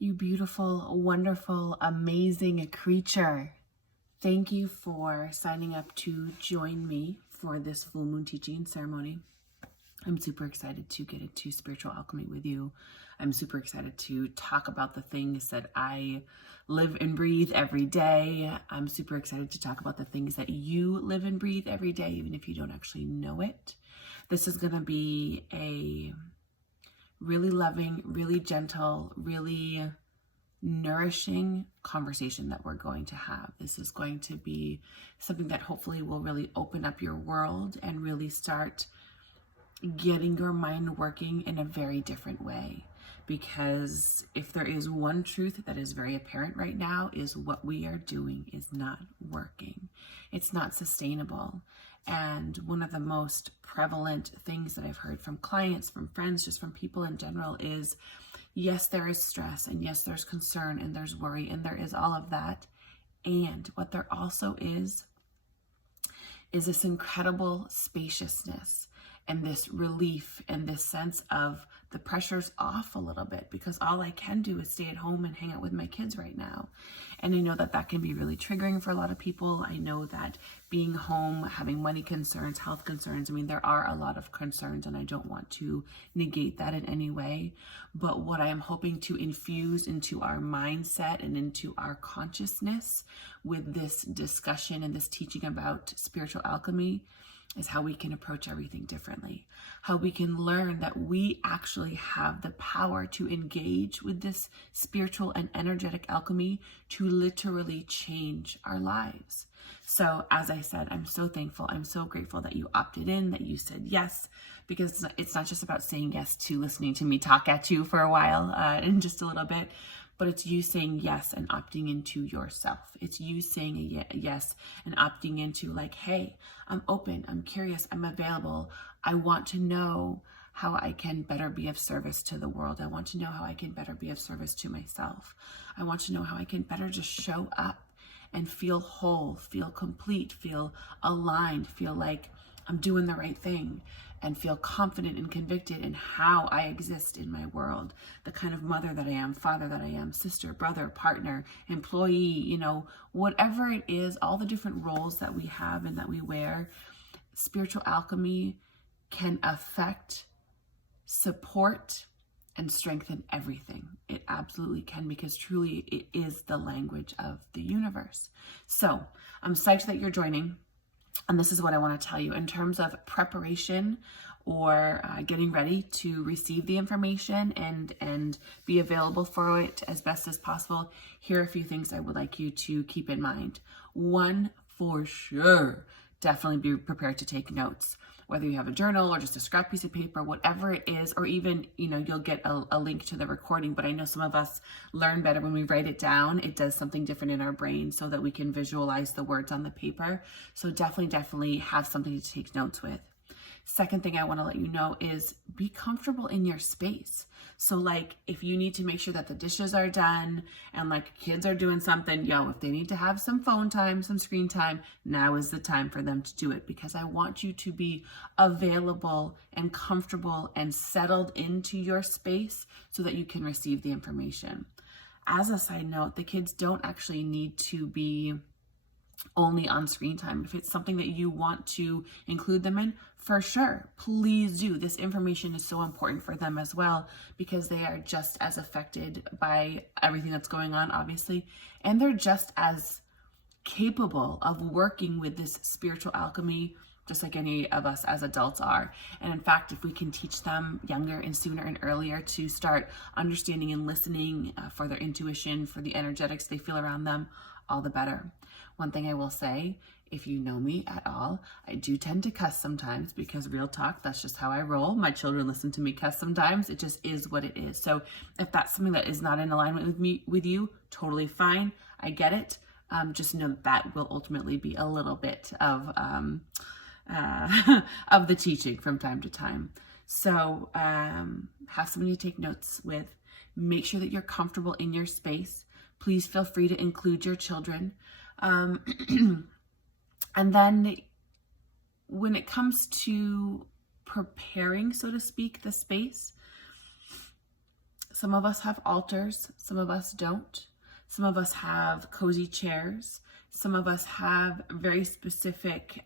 You beautiful, wonderful, amazing creature. Thank you for signing up to join me for this full moon teaching ceremony. I'm super excited to get into spiritual alchemy with you. I'm super excited to talk about the things that I live and breathe every day. I'm super excited to talk about the things that you live and breathe every day, even if you don't actually know it. This is going to be a really loving, really gentle, really nourishing conversation that we're going to have. This is going to be something that hopefully will really open up your world and really start getting your mind working in a very different way. Because if there is one truth that is very apparent right now, is what we are doing is not working. It's not sustainable. And one of the most prevalent things that I've heard from clients, from friends, just from people in general is, yes, there is stress, and yes, there's concern, and there's worry, and there is all of that. And what there also is this incredible spaciousness and this relief and this sense of the pressure's off a little bit, because all I can do is stay at home and hang out with my kids right now. And I know that that can be really triggering for a lot of people. I know that being home, having money concerns, health concerns, I mean, there are a lot of concerns, and I don't want to negate that in any way. But what I am hoping to infuse into our mindset and into our consciousness with this discussion and this teaching about spiritual alchemy is how we can approach everything differently, how we can learn that we actually have the power to engage with this spiritual and energetic alchemy to literally change our lives. So as I said, I'm so thankful, I'm so grateful that you opted in, that you said yes, because it's not just about saying yes to listening to me talk at you for a while and just a little bit, but it's you saying yes and opting into yourself. It's you saying a yes and opting into like, hey, I'm open, I'm curious, I'm available. I want to know how I can better be of service to the world. I want to know how I can better be of service to myself. I want to know how I can better just show up and feel whole, feel complete, feel aligned, feel like I'm doing the right thing, and feel confident and convicted in how I exist in my world, the kind of mother that I am, father that I am, sister, brother, partner, employee, whatever it is, all the different roles that we have and that we wear. Spiritual alchemy can affect, support, and strengthen everything. It absolutely can, because truly it is the language of the universe. So I'm psyched that you're joining. And this is what I want to tell you in terms of preparation or getting ready to receive the information and be available for it as best as possible. Here are a few things I would like you to keep in mind. One, for sure, definitely be prepared to take notes. Whether you have a journal or just a scrap piece of paper, whatever it is, or even, you'll get a link to the recording, but I know some of us learn better when we write it down. It does something different in our brain so that we can visualize the words on the paper. So definitely have something to take notes with. Second thing I want to let you know is be comfortable in your space. So like if you need to make sure that the dishes are done and like kids are doing something, if they need to have some phone time, some screen time, now is the time for them to do it, because I want you to be available and comfortable and settled into your space so that you can receive the information. As a side note, the kids don't actually need to be only on screen time. If it's something that you want to include them in, for sure, please do. This information is so important for them as well, because they are just as affected by everything that's going on, obviously, and they're just as capable of working with this spiritual alchemy just like any of us as adults are. And in fact, if we can teach them younger and sooner and earlier to start understanding and listening for their intuition, for the energetics they feel around them, all the better. One thing I will say, if you know me at all, I do tend to cuss sometimes, because real talk, that's just how I roll. My children listen to me cuss sometimes. It just is what it is. So if that's something that is not in alignment with you, totally fine. I get it. Just know that will ultimately be a little bit of of the teaching from time to time. So have somebody to take notes with. Make sure that you're comfortable in your space. Please feel free to include your children. And then when it comes to preparing, so to speak, the space, Some of us have altars, some of us don't. Some of us have cozy chairs. Some of us have very specific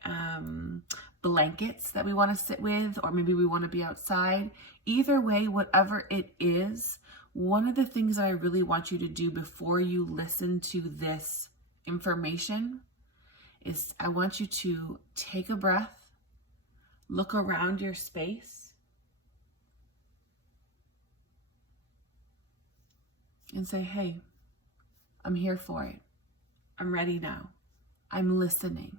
blankets that we want to sit with, or maybe we want to be outside. Either way, whatever it is, one of the things that I really want you to do before you listen to this information is I want you to take a breath, look around your space, and say, hey, I'm here for it. I'm ready now. I'm listening.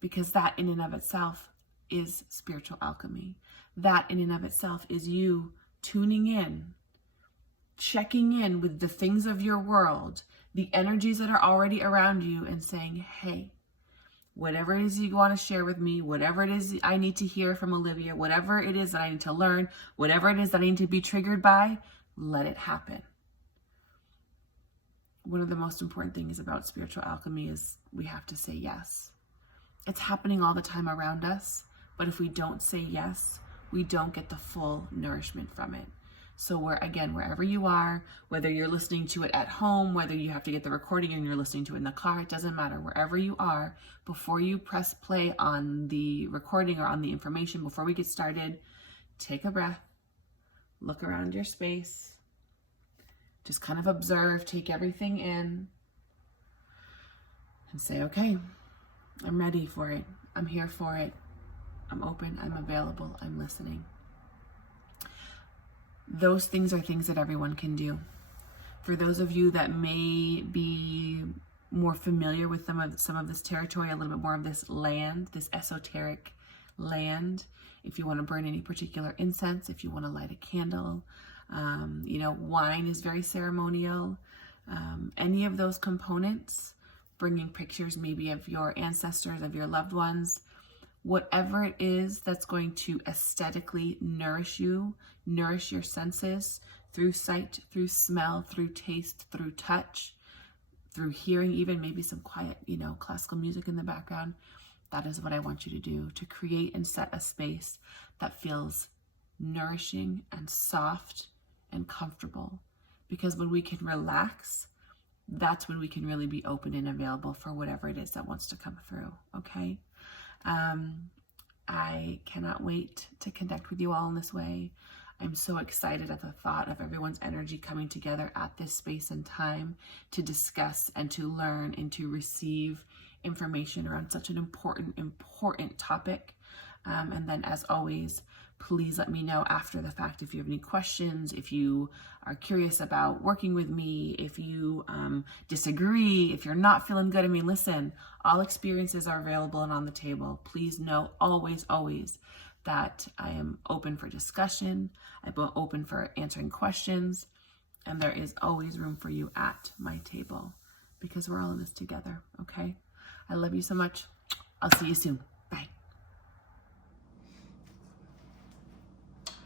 Because that in and of itself is spiritual alchemy. That in and of itself is you tuning in, checking in with the things of your world, the energies that are already around you, and saying, hey, whatever it is you want to share with me, whatever it is I need to hear from Olivia, whatever it is that I need to learn, whatever it is that I need to be triggered by, let it happen. One of the most important things about spiritual alchemy is we have to say yes. It's happening all the time around us, but if we don't say yes, we don't get the full nourishment from it. So wherever you are, whether you're listening to it at home, whether you have to get the recording and you're listening to it in the car, it doesn't matter. Wherever you are, before you press play on the recording or on the information, before we get started, take a breath, look around your space, just kind of observe, take everything in, and say, okay, I'm ready for it. I'm here for it. I'm open. I'm available. I'm listening. Those things are things that everyone can do. For those of you that may be more familiar with some of this territory, a little bit more of this land, this esoteric land, if you want to burn any particular incense, if you want to light a candle, wine is very ceremonial. Any of those components, bringing pictures maybe of your ancestors, of your loved ones, whatever it is that's going to aesthetically nourish you, nourish your senses through sight, through smell, through taste, through touch, through hearing, even maybe some quiet, classical music in the background. That is what I want you to do, to create and set a space that feels nourishing and soft and comfortable. Because when we can relax, that's when we can really be open and available for whatever it is that wants to come through, okay? I cannot wait to connect with you all in this way. I'm so excited at the thought of everyone's energy coming together at this space and time to discuss and to learn and to receive information around such an important topic. And then, as always, please let me know after the fact if you have any questions, if you are curious about working with me, if you disagree, if you're not feeling good. I mean, listen, all experiences are available and on the table. Please know always, always that I am open for discussion. I'm open for answering questions, and there is always room for you at my table because we're all in this together, okay? I love you so much. I'll see you soon. Bye.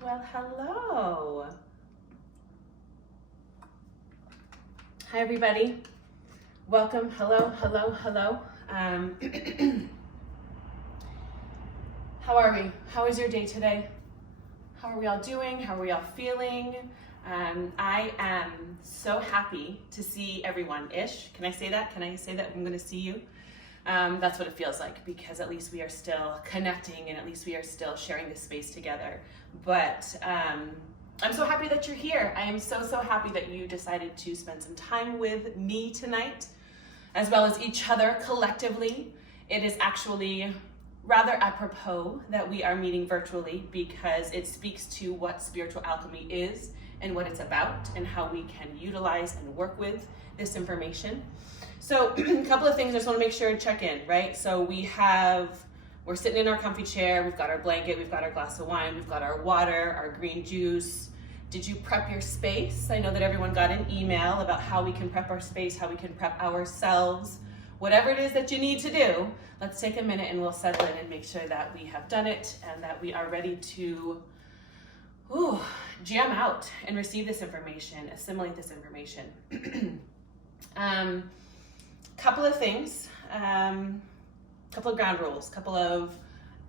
Well, hello. Hi, everybody. Welcome. Hello. How are we? How is your day today? How are we all doing? How are we all feeling? I am so happy to see everyone-ish. Can I say that? Can I say that I'm going to see you? That's what it feels like, because at least we are still connecting and at least we are still sharing this space together. But I'm so happy that you're here. I am so happy that you decided to spend some time with me tonight, as well as each other collectively. It is actually rather apropos that we are meeting virtually because it speaks to what spiritual alchemy is and what it's about and how we can utilize and work with this information. So a couple of things I just want to make sure and check in, right? So we're sitting in our comfy chair, we've got our blanket, we've got our glass of wine, we've got our water, our green juice. Did you prep your space? I know that everyone got an email about how we can prep our space, how we can prep ourselves. Whatever it is that you need to do, let's take a minute and we'll settle in and make sure that we have done it and that we are ready to jam out and receive this information, assimilate this information. Couple of things, couple of ground rules, couple of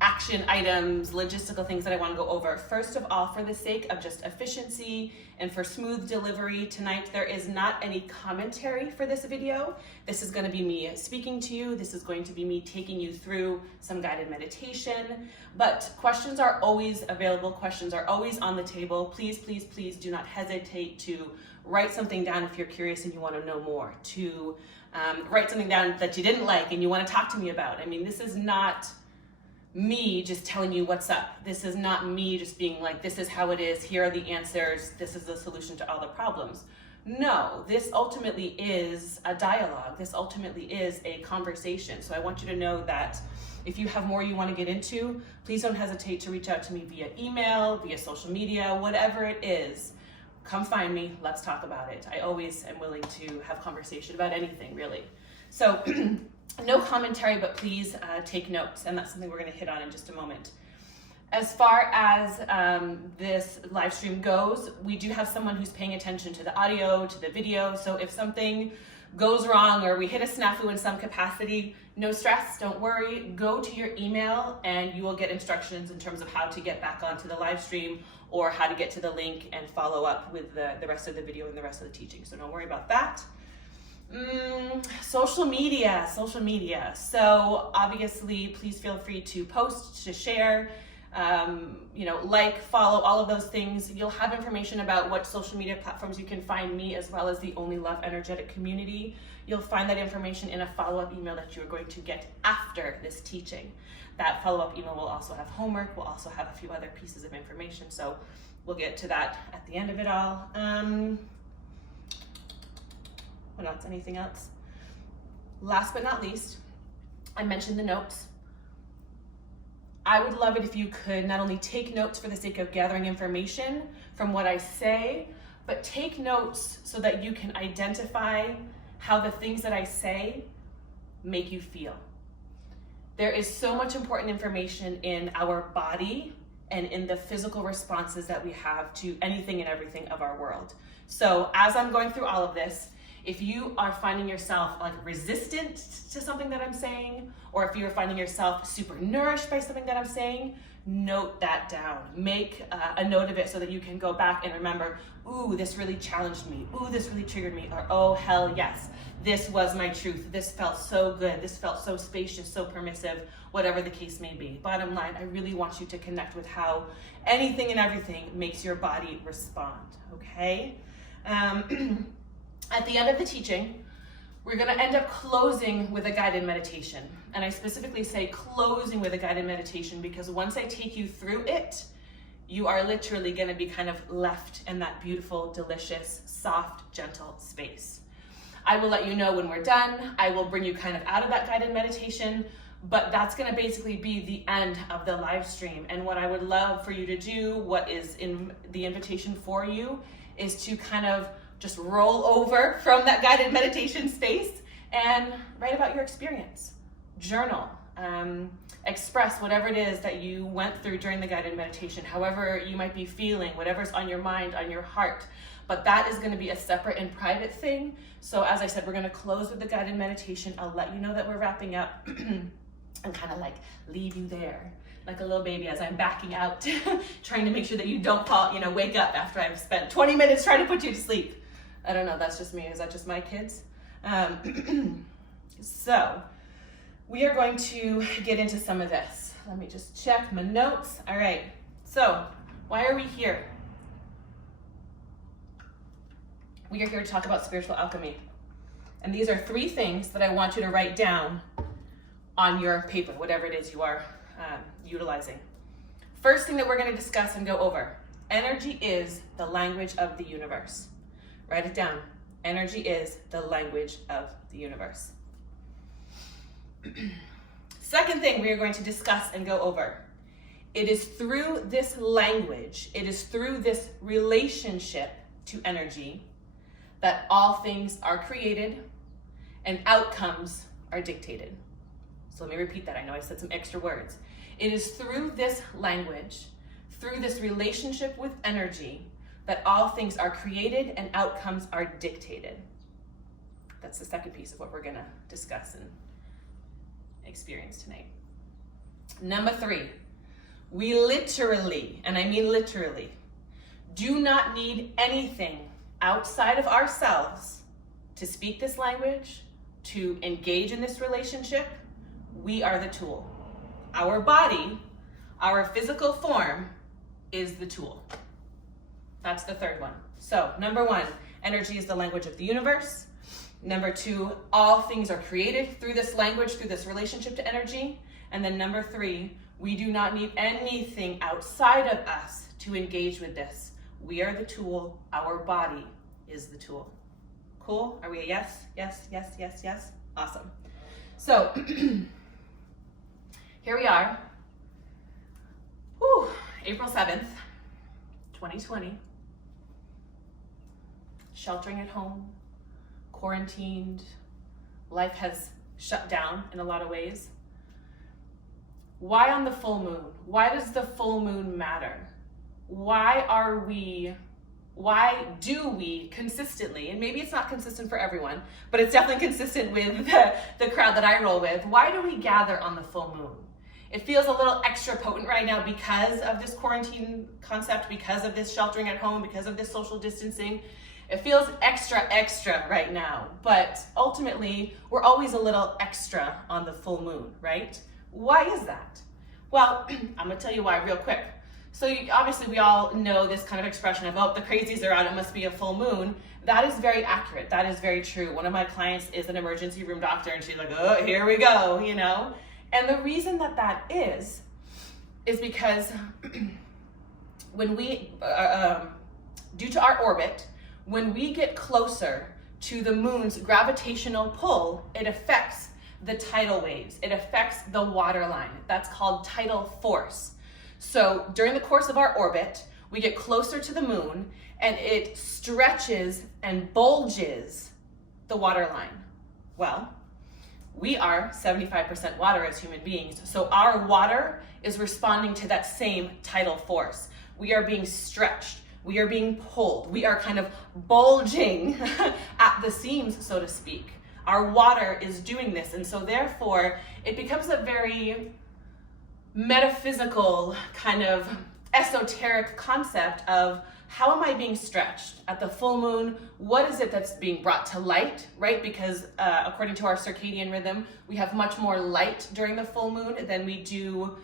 action items, logistical things that I want to go over. First of all, for the sake of just efficiency and for smooth delivery tonight, there is not any commentary for this video. This is going to be me speaking to you. This is going to be me taking you through some guided meditation, but questions are always available. Questions are always on the table. Please, please, please do not hesitate to write something down if you're curious and you want to know more, to write something down that you didn't like and you want to talk to me about. I mean, this is not me just telling you what's up. This is not me just being like, this is how it is, here are the answers, this is the solution to all the problems. No, this ultimately is a dialogue. This ultimately is a conversation. So I want you to know that if you have more you want to get into, please don't hesitate to reach out to me via email, via social media, whatever it is. Come find me, let's talk about it. I always am willing to have conversation about anything, really. So no commentary, but please take notes, and that's something we're going to hit on in just a moment. As far as this live stream goes, we do have someone who's paying attention to the audio, to the video, so if something goes wrong or we hit a snafu in some capacity, no stress, don't worry. Go to your email and you will get instructions in terms of how to get back onto the live stream or how to get to the link and follow up with the rest of the video and the rest of the teaching, so don't worry about that. Social media. So obviously, please feel free to post, to share, like, follow, all of those things. You'll have information about what social media platforms you can find me, as well as the Only Love Energetic community. You'll find that information in a follow-up email that you're going to get after this teaching. That follow-up email will also have homework, will also have a few other pieces of information, so we'll get to that at the end of it all. What else? Anything else? Last but not least, I mentioned the notes. I would love it if you could not only take notes for the sake of gathering information from what I say, but take notes so that you can identify how the things that I say make you feel. There is so much important information in our body and in the physical responses that we have to anything and everything of our world. So as I'm going through all of this, if you are finding yourself like resistant to something that I'm saying, or if you're finding yourself super nourished by something that I'm saying, note that down. Make a note of it so that you can go back and remember, ooh, this really challenged me. Ooh, this really triggered me. Or, oh, hell yes, this was my truth. This felt so good. This felt so spacious, so permissive, whatever the case may be. Bottom line, I really want you to connect with how anything and everything makes your body respond, okay? At the end of the teaching, we're going to end up closing with a guided meditation. And I specifically say closing with a guided meditation because once I take you through it, you are literally going to be kind of left in that beautiful, delicious, soft, gentle space. I will let you know when we're done. I will bring you kind of out of that guided meditation, but that's going to basically be the end of the live stream. And what I would love for you to do, what is in the invitation for you, is to kind of just roll over from that guided meditation space and write about your experience. Journal, express whatever it is that you went through during the guided meditation, however you might be feeling, whatever's on your mind, on your heart. But that is going to be a separate and private thing. So as I said, we're going to close with the guided meditation. I'll let you know that we're wrapping up and kind of like leave you there like a little baby as I'm backing out, trying to make sure that you don't fall, wake up after I've spent 20 minutes trying to put you to sleep. I don't know, that's just me. Is that just my kids? So we are going to get into some of this. Let me just check my notes. All right, so why are we here? We are here to talk about spiritual alchemy. And these are 3 things that I want you to write down on your paper, whatever it is you are utilizing. First thing that we're going to discuss and go over, energy is the language of the universe. Write it down. Energy is the language of the universe. Second thing we are going to discuss and go over. It is through this language, it is through this relationship to energy that all things are created and outcomes are dictated. So let me repeat that. I know I said some extra words. It is through this language, through this relationship with energy, that all things are created and outcomes are dictated. That's the second piece of what we're going to discuss and experience tonight. Number 3, we literally, and I mean literally, do not need anything outside of ourselves to speak this language, to engage in this relationship. We are the tool. Our body, our physical form, is the tool. That's the third one. So, number 1, energy is the language of the universe. Number 2, all things are created through this language, through this relationship to energy. And then number 3, we do not need anything outside of us to engage with this. We are the tool. Our body is the tool. Cool? Are we a yes? Yes, yes, yes, yes? Awesome. So, here we are. Whew, April 7th, 2020. Sheltering at home, quarantined, life has shut down in a lot of ways. Why on the full moon? Why does the full moon matter? Why do we consistently, and maybe it's not consistent for everyone, but it's definitely consistent with the crowd that I roll with, why do we gather on the full moon? It feels a little extra potent right now because of this quarantine concept, because of this sheltering at home, because of this social distancing. It feels extra right now, but ultimately we're always a little extra on the full moon, right? Why is that? Well, I'm gonna tell you why real quick. So obviously we all know this kind of expression of, oh, the crazies are out, it must be a full moon. That is very accurate, that is very true. One of my clients is an emergency room doctor and she's like, oh, here we go, you know? And the reason that is because when we, due to our orbit, when we get closer to the moon's gravitational pull, it affects the tidal waves. It affects the water line. That's called tidal force. So during the course of our orbit, we get closer to the moon and it stretches and bulges the water line. Well, we are 75% water as human beings. So our water is responding to that same tidal force. We are being stretched. We are being pulled. We are kind of bulging at the seams, so to speak. Our water is doing this. And so therefore, it becomes a very metaphysical, kind of esoteric concept of how am I being stretched? At the full moon, what is it that's being brought to light, right? Because according to our circadian rhythm, we have much more light during the full moon than we do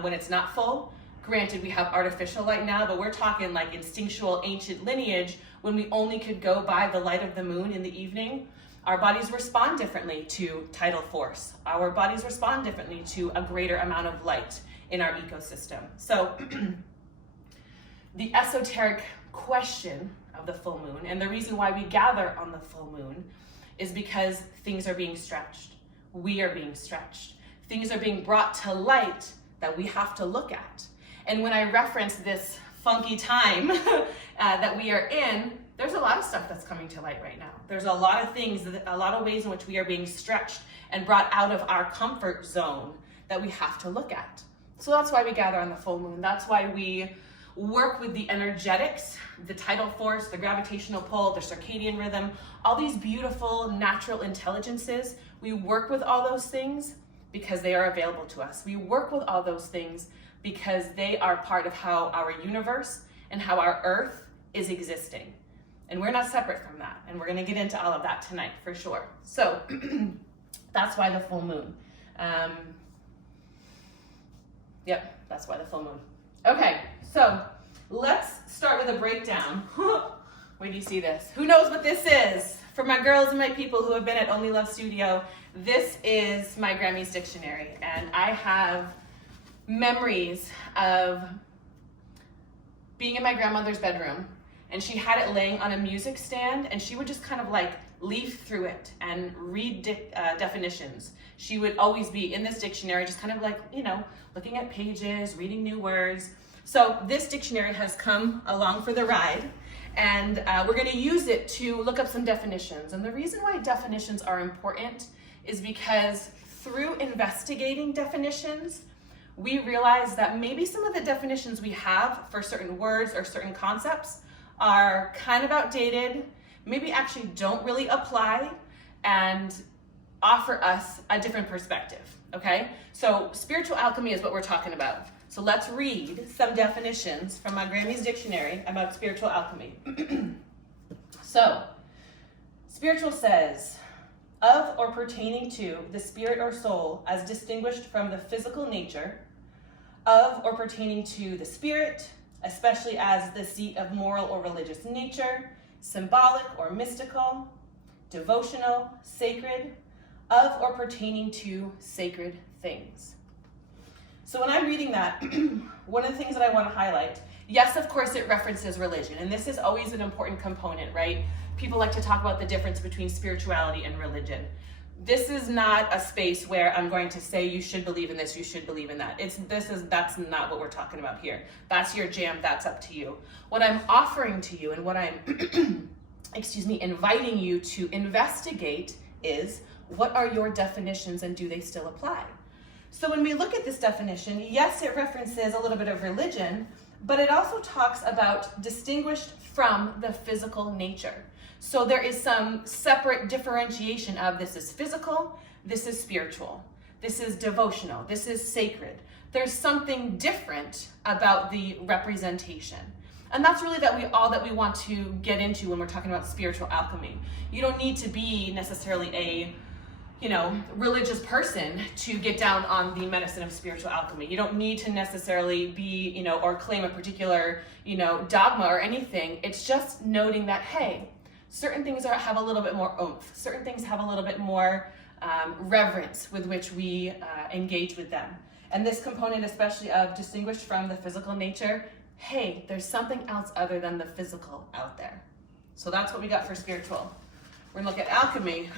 when it's not full. Granted, we have artificial light now, but we're talking like instinctual ancient lineage when we only could go by the light of the moon in the evening. Our bodies respond differently to tidal force. Our bodies respond differently to a greater amount of light in our ecosystem. So the esoteric question of the full moon, and the reason why we gather on the full moon, is because things are being stretched. We are being stretched. Things are being brought to light that we have to look at. And when I reference this funky time that we are in, there's a lot of stuff that's coming to light right now. There's a lot of things, a lot of ways in which we are being stretched and brought out of our comfort zone that we have to look at. So that's why we gather on the full moon. That's why we work with the energetics, the tidal force, the gravitational pull, the circadian rhythm, all these beautiful natural intelligences. We work with all those things because they are available to us. We work with all those things because they are part of how our universe and how our earth is existing. And we're not separate from that. And we're gonna get into all of that tonight for sure. So that's why the full moon. Yep, that's why the full moon. Okay, so let's start with a breakdown. Where do you see this? Who knows what this is? For my girls and my people who have been at Only Love Studio, this is my Grammy's dictionary. And I have memories of being in my grandmother's bedroom, and she had it laying on a music stand, and she would just kind of like leaf through it and read definitions. She would always be in this dictionary, just kind of like, you know, looking at pages, reading new words. So this dictionary has come along for the ride, and we're gonna use it to look up some definitions. And the reason why definitions are important is because through investigating definitions, we realize that maybe some of the definitions we have for certain words or certain concepts are kind of outdated, maybe actually don't really apply, and offer us a different perspective. okay? So spiritual alchemy is what we're talking about. So let's read some definitions from my Grammy's dictionary about spiritual alchemy. So, spiritual says, of or pertaining to the spirit or soul as distinguished from the physical nature, of or pertaining to the spirit, especially as the seat of moral or religious nature, symbolic or mystical, devotional, sacred, of or pertaining to sacred things. So when I'm reading that, one of the things that I want to highlight, yes, of course, it references religion, and this is always an important component, right? People like to talk about the difference between spirituality and religion. This is not a space where I'm going to say you should believe in this, you should believe in that. That's not what we're talking about here. That's your jam, that's up to you. What I'm offering to you and what I'm inviting you to investigate is, what are your definitions and do they still apply? So when we look at this definition, yes, it references a little bit of religion, but it also talks about distinguished from the physical nature. So there is some separate differentiation of this is physical, this is spiritual, this is devotional, this is sacred. There's something different about the representation. And that's really all that we want to get into when we're talking about spiritual alchemy. You don't need to be necessarily a religious person to get down on the medicine of spiritual alchemy. You don't need to necessarily be, or claim a particular, dogma or anything. It's just noting that, hey, certain things have a little bit more oomph. Certain things have a little bit more reverence with which we engage with them. And this component, especially of distinguished from the physical nature, hey, there's something else other than the physical out there. So that's what we got for spiritual. We're gonna look at alchemy.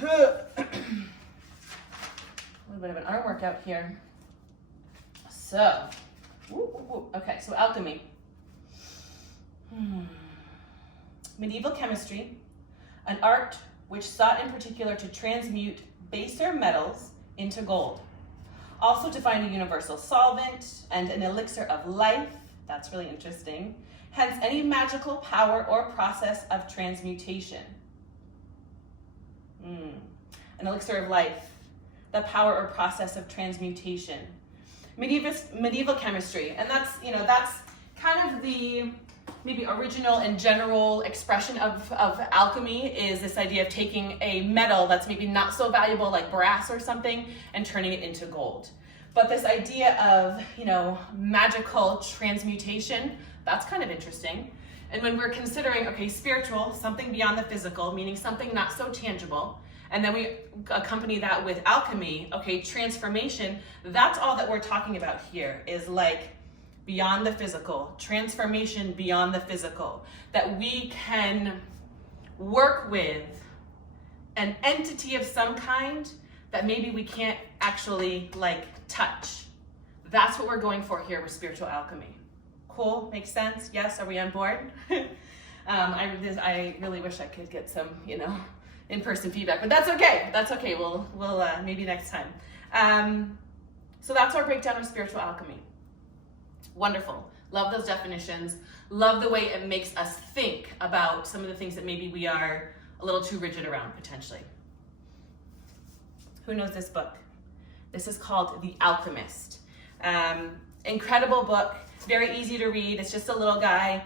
A little bit of an arm workout here. So, okay, so alchemy. Medieval chemistry, an art which sought in particular to transmute baser metals into gold. Also to find a universal solvent and an elixir of life. That's really interesting. Hence, any magical power or process of transmutation. An elixir of life. The power or process of transmutation. Medieval chemistry, and that's kind of the maybe original and general expression of alchemy, is this idea of taking a metal that's maybe not so valuable like brass or something and turning it into gold. But this idea of, magical transmutation, that's kind of interesting. And when we're considering, okay, spiritual, something beyond the physical, meaning something not so tangible, and then we accompany that with alchemy, okay, transformation, that's all that we're talking about here, is like beyond the physical, transformation beyond the physical, that we can work with an entity of some kind that maybe we can't actually touch. That's what we're going for here with spiritual alchemy. Cool, makes sense? Yes, are we on board? I really wish I could get some, in-person feedback, but that's okay. That's okay. We'll maybe next time. So that's our breakdown of spiritual alchemy. Wonderful. Love those definitions. Love the way it makes us think about some of the things that maybe we are a little too rigid around potentially. Who knows this book? This is called The Alchemist. Incredible book, very easy to read. It's just a little guy,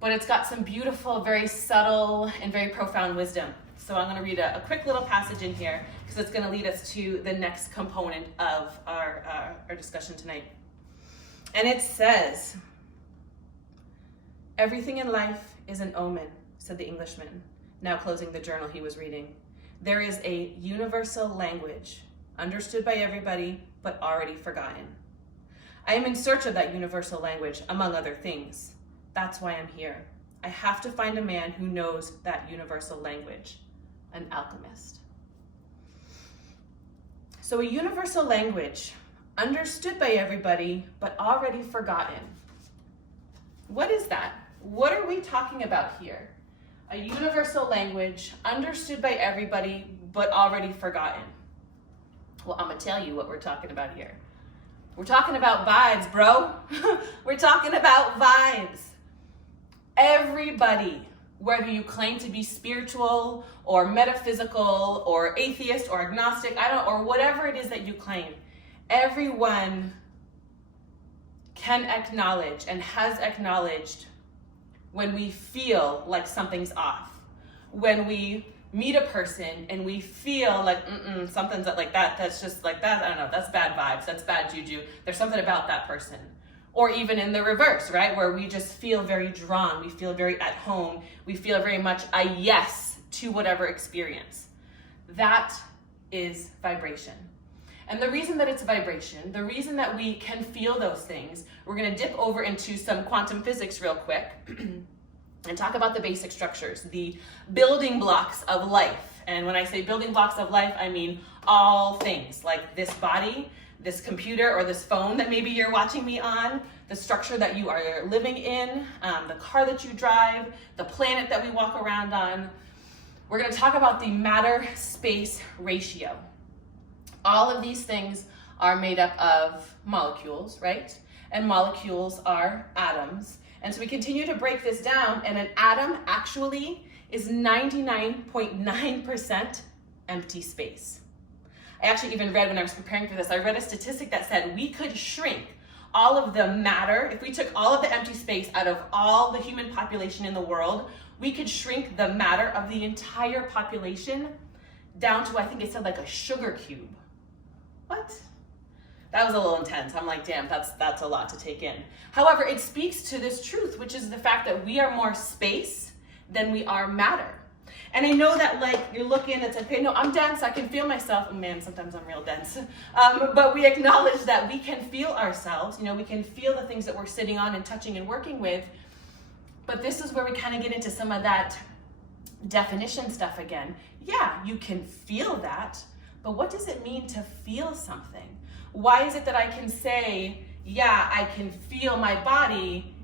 but it's got some beautiful, very subtle, and very profound wisdom. So I'm going to read a quick little passage in here because it's going to lead us to the next component of our discussion tonight. And it says, "Everything in life is an omen," said the Englishman, now closing the journal he was reading. "There is a universal language, understood by everybody, but already forgotten. I am in search of that universal language, among other things. That's why I'm here. I have to find a man who knows that universal language, an alchemist." So a universal language, understood by everybody, but already forgotten. What is that? What are we talking about here? A universal language, understood by everybody, but already forgotten. Well, I'm gonna tell you what we're talking about here. We're talking about vibes, bro. We're talking about vibes. Everybody, whether you claim to be spiritual or metaphysical or atheist or agnostic, or whatever it is that you claim, Everyone can acknowledge and has acknowledged when we feel like something's off. When we meet a person and we feel like something's like that's just like that, I don't know, that's bad vibes, that's bad juju, there's something about that person. Or even in the reverse, right, where we just feel very drawn, we feel very at home, we feel very much a yes to whatever experience. That is vibration. And the reason that it's vibration, the reason that we can feel those things, we're going to dip over into some quantum physics real quick and talk about the basic structures, the building blocks of life. And when I say building blocks of life, I mean all things, like this body, this computer, or this phone that maybe you're watching me on, the structure that you are living in, the car that you drive, the planet that we walk around on. We're going to talk about the matter-space ratio. All of these things are made up of molecules, right? And molecules are atoms. And so we continue to break this down, and an atom actually is 99.9% empty space. I actually even read, when I was preparing for this, I read a statistic that said we could shrink all of the matter. If we took all of the empty space out of all the human population in the world, we could shrink the matter of the entire population down to, I think it said, like a sugar cube. What? That was a little intense. I'm like, damn, that's a lot to take in. However, it speaks to this truth, which is the fact that we are more space than we are matter. And I know that, like, you're looking, it's like, okay, no, I'm dense, I can feel myself. Oh, man, sometimes I'm real dense. But we acknowledge that we can feel ourselves, we can feel the things that we're sitting on and touching and working with. But this is where we kind of get into some of that definition stuff again. Yeah, you can feel that, but what does it mean to feel something? Why is it that I can say, yeah, I can feel my body,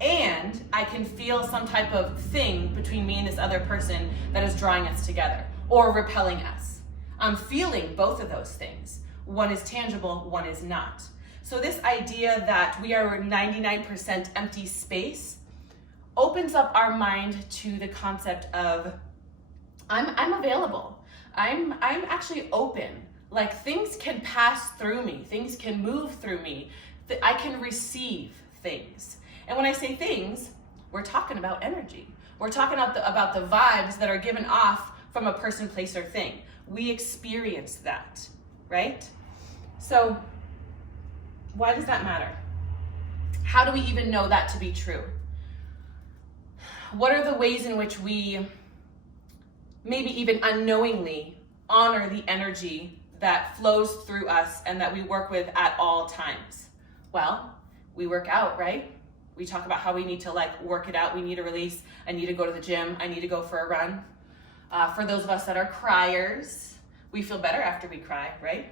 and I can feel some type of thing between me and this other person that is drawing us together or repelling us? I'm feeling both of those things. One is tangible, one is not. So this idea that we are 99% empty space opens up our mind to the concept of I'm available. I'm actually open. Like, things can pass through me. Things can move through me. I can receive things. And when I say things, we're talking about energy. We're talking about the vibes that are given off from a person, place, or thing. We experience that, right? So why does that matter? How do we even know that to be true? What are the ways in which we maybe even unknowingly honor the energy that flows through us and that we work with at all times? Well, we work out, right? We talk about how we need to work it out. We need to release. I need to go to the gym. I need to go for a run. For those of us that are criers, we feel better after we cry, right?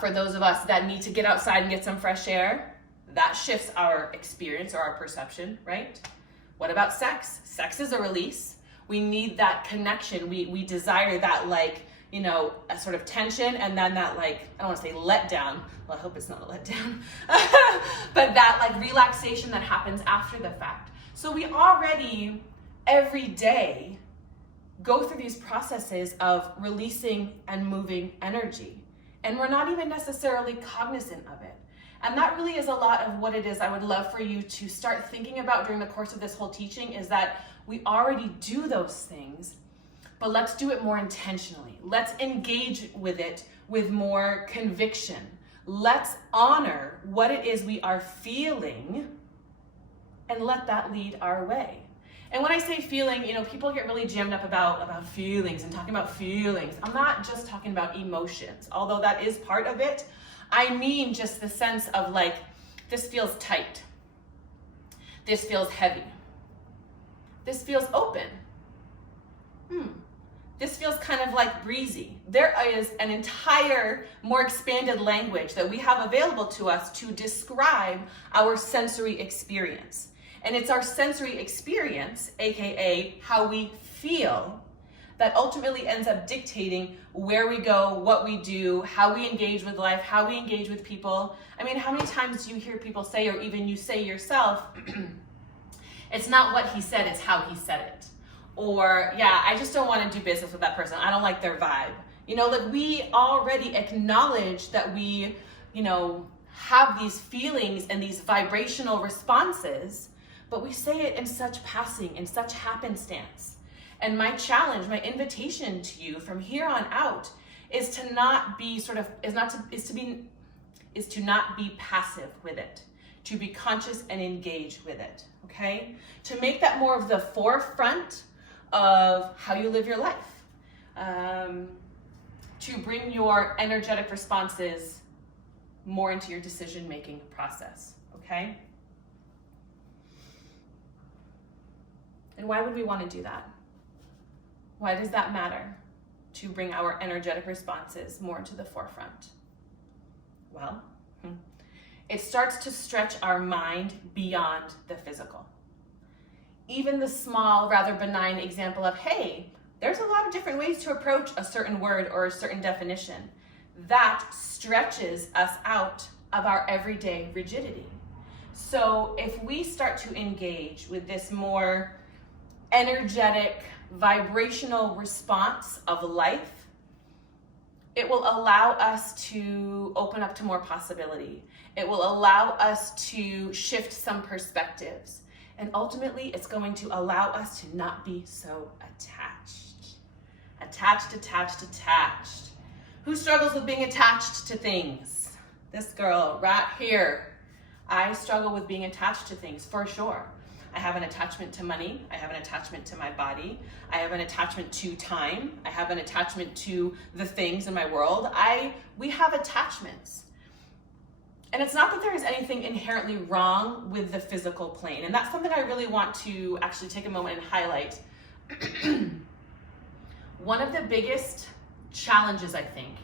For those of us that need to get outside and get some fresh air, that shifts our experience or our perception, right? What about sex? Sex is a release. We need that connection. We desire that, a sort of tension, and then that, I don't want to say letdown. Well, I hope it's not a letdown. But that relaxation that happens after the fact. So we already, every day, go through these processes of releasing and moving energy. And we're not even necessarily cognizant of it. And that really is a lot of what it is I would love for you to start thinking about during the course of this whole teaching, is that we already do those things, but let's do it more intentionally. Let's engage with it with more conviction. Let's honor what it is we are feeling and let that lead our way. And when I say feeling, people get really jammed up about feelings and talking about feelings. I'm not just talking about emotions, although that is part of it. I mean just the sense of this feels tight. This feels heavy. This feels open. This feels kind of breezy. There is an entire, more expanded language that we have available to us to describe our sensory experience. And it's our sensory experience, aka how we feel, that ultimately ends up dictating where we go, what we do, how we engage with life, how we engage with people. I mean, how many times do you hear people say, or even you say yourself, it's not what he said, it's how he said it. Or, yeah, I just don't want to do business with that person. I don't like their vibe. You know, like we already acknowledge that we, you know, have these feelings and these vibrational responses, but we say it in such passing, in such happenstance. And my challenge, my invitation to you from here on out is to not be passive with it, to be conscious and engage with it, okay? To make that more of the forefront of how you live your life. To bring your energetic responses more into your decision-making process, okay? And why would we want to do that? Why does that matter, to bring our energetic responses more into the forefront? Well, it starts to stretch our mind beyond the physical. Even the small, rather benign example of, hey, there's a lot of different ways to approach a certain word or a certain definition. That stretches us out of our everyday rigidity. So if we start to engage with this more energetic, vibrational response of life, it will allow us to open up to more possibility. It will allow us to shift some perspectives. And ultimately, it's going to allow us to not be so attached. Attached. Who struggles with being attached to things? This girl right here. I struggle with being attached to things, for sure. I have an attachment to money. I have an attachment to my body. I have an attachment to time. I have an attachment to the things in my world. We have attachments. And it's not that there is anything inherently wrong with the physical plane. And that's something I really want to actually take a moment and highlight. One of the biggest challenges, I think,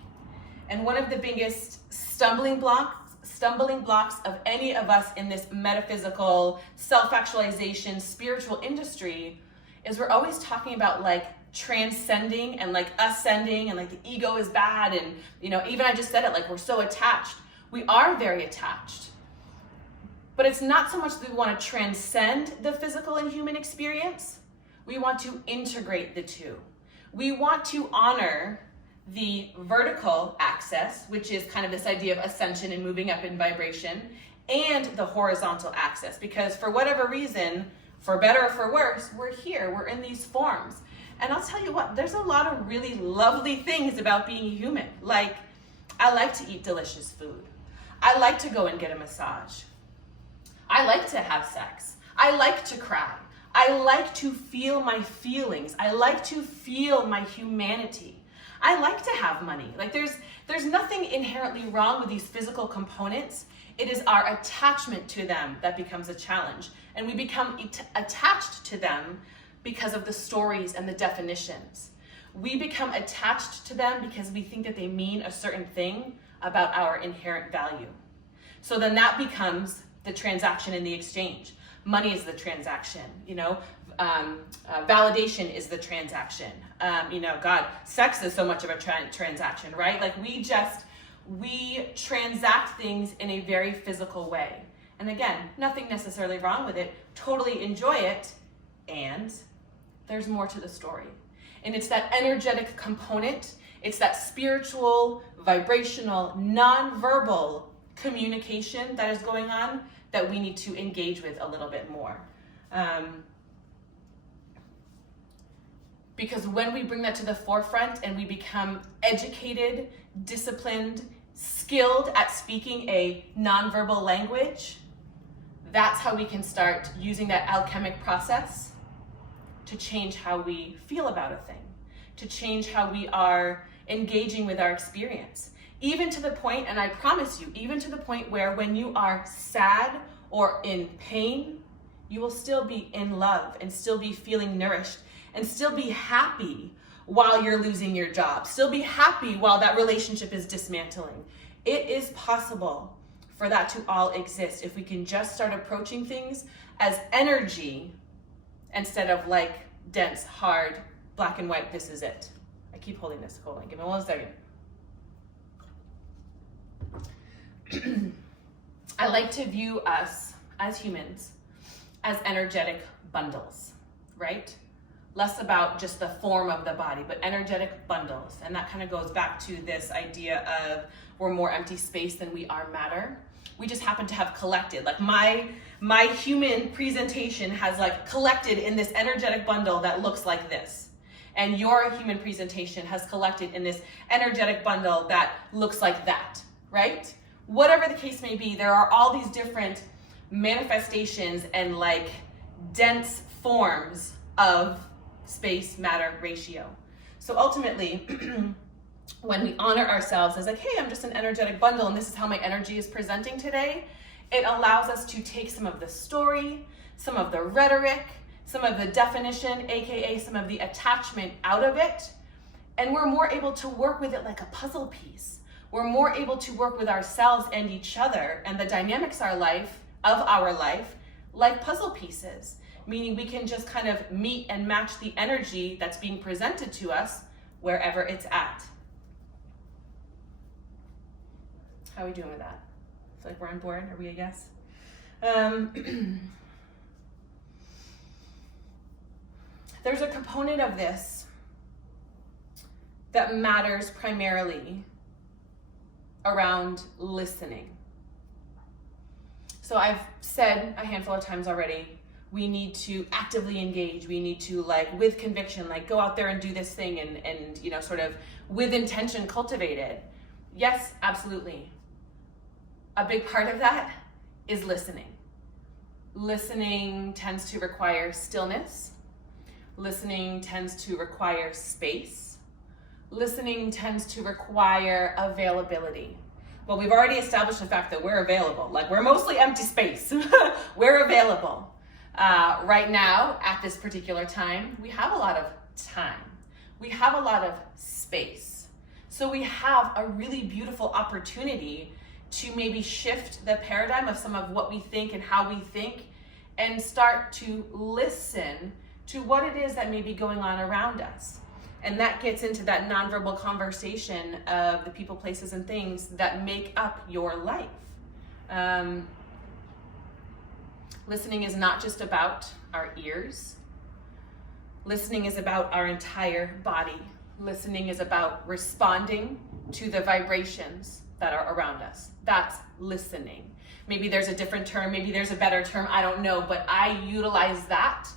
and one of the biggest stumbling blocks of any of us in this metaphysical, self-actualization, spiritual industry is we're always talking about like transcending and like ascending and like the ego is bad. And, you know, even I just said it, like we're so attached. We are very attached. But it's not so much that we want to transcend the physical and human experience. We want to integrate the two. We want to honor the vertical axis, which is kind of this idea of ascension and moving up in vibration, and the horizontal axis, because for whatever reason, for better or for worse, we're here, we're in these forms. And I'll tell you what, there's a lot of really lovely things about being human. Like, I like to eat delicious food. I like to go and get a massage. I like to have sex. I like to cry. I like to feel my feelings. I like to feel my humanity. I like to have money. Like there's nothing inherently wrong with these physical components. It is our attachment to them that becomes a challenge. And we become attached to them because of the stories and the definitions. We become attached to them because we think that they mean a certain thing about our inherent value. So then that becomes the transaction and the exchange. Money is the transaction, you know, validation is the transaction. Sex is so much of a transaction, right? Like we transact things in a very physical way. And again, nothing necessarily wrong with it, totally enjoy it, and there's more to the story. And it's that energetic component, it's that spiritual, vibrational, non-verbal communication that is going on that we need to engage with a little bit more. Because when we bring that to the forefront and we become educated, disciplined, skilled at speaking a nonverbal language, that's how we can start using that alchemic process to change how we feel about a thing, to change how we are engaging with our experience. Even to the point, and I promise you, even to the point where when you are sad or in pain, you will still be in love and still be feeling nourished and still be happy while you're losing your job, still be happy while that relationship is dismantling. It is possible for that to all exist if we can just start approaching things as energy instead of like dense, hard, black and white, this is it. I keep holding this, hold on, give me 1 second. I like to view us as humans as energetic bundles, right? less about just the form of the body, but energetic bundles. And that kind of goes back to this idea of we're more empty space than we are matter. We just happen to have collected, like my human presentation has like collected in this energetic bundle that looks like this. And your human presentation has collected in this energetic bundle that looks like that, right? Whatever the case may be, there are all these different manifestations and like dense forms of space matter ratio. So ultimately, when we honor ourselves as like, hey, I'm just an energetic bundle and this is how my energy is presenting today, it allows us to take some of the story, some of the rhetoric, some of the definition, aka some of the attachment out of it, and we're more able to work with it like a puzzle piece. We're more able to work with ourselves and each other and the dynamics of our life like puzzle pieces, meaning we can just kind of meet and match the energy that's being presented to us wherever it's at. How are we doing with that? I feel like we're on board. Are we a yes? There's a component of this that matters primarily around listening. So I've said a handful of times already, we need to actively engage. We need to like with conviction, like go out there and do this thing and you know, sort of with intention cultivate it. Yes, absolutely. A big part of that is listening. Listening tends to require stillness. Listening tends to require space. Listening tends to require availability. Well, we've already established the fact that we're available. Like we're mostly empty space. We're available. Right now, at this particular time, we have a lot of time. We have a lot of space. So we have a really beautiful opportunity to maybe shift the paradigm of some of what we think and how we think and start to listen to what it is that may be going on around us. And that gets into that nonverbal conversation of the people, places, and things that make up your life. Listening is not just about our ears. Listening is about our entire body. Listening is about responding to the vibrations that are around us. That's listening. Maybe there's a different term, maybe there's a better term, I don't know, but I utilize that,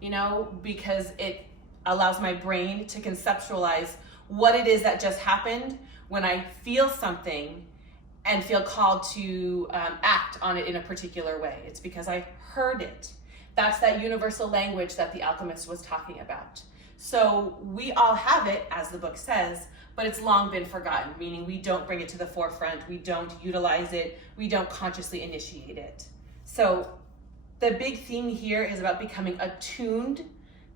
you know, because it allows my brain to conceptualize what it is that just happened when I feel something and feel called to act on it in a particular way. It's because I heard it. That's that universal language that the alchemist was talking about. So we all have it, as the book says, but it's long been forgotten, meaning we don't bring it to the forefront, we don't utilize it, we don't consciously initiate it. So the big theme here is about becoming attuned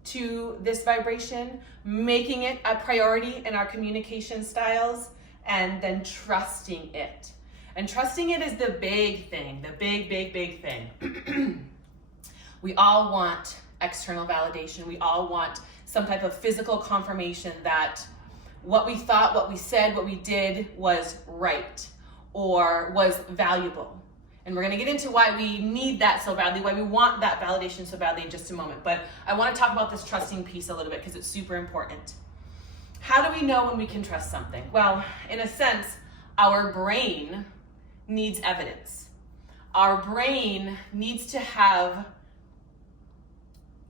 to this vibration, making it a priority in our communication styles, and then trusting it. And trusting it is the big thing, the big thing. We all want external validation. We all want some type of physical confirmation that what we thought, what we said, what we did was right or was valuable. And we're gonna get into why we need that so badly, why we want that validation so badly in just a moment. But I wanna talk about this trusting piece a little bit because it's super important. How do we know when we can trust something? Well, in a sense, our brain needs evidence. Our brain needs to have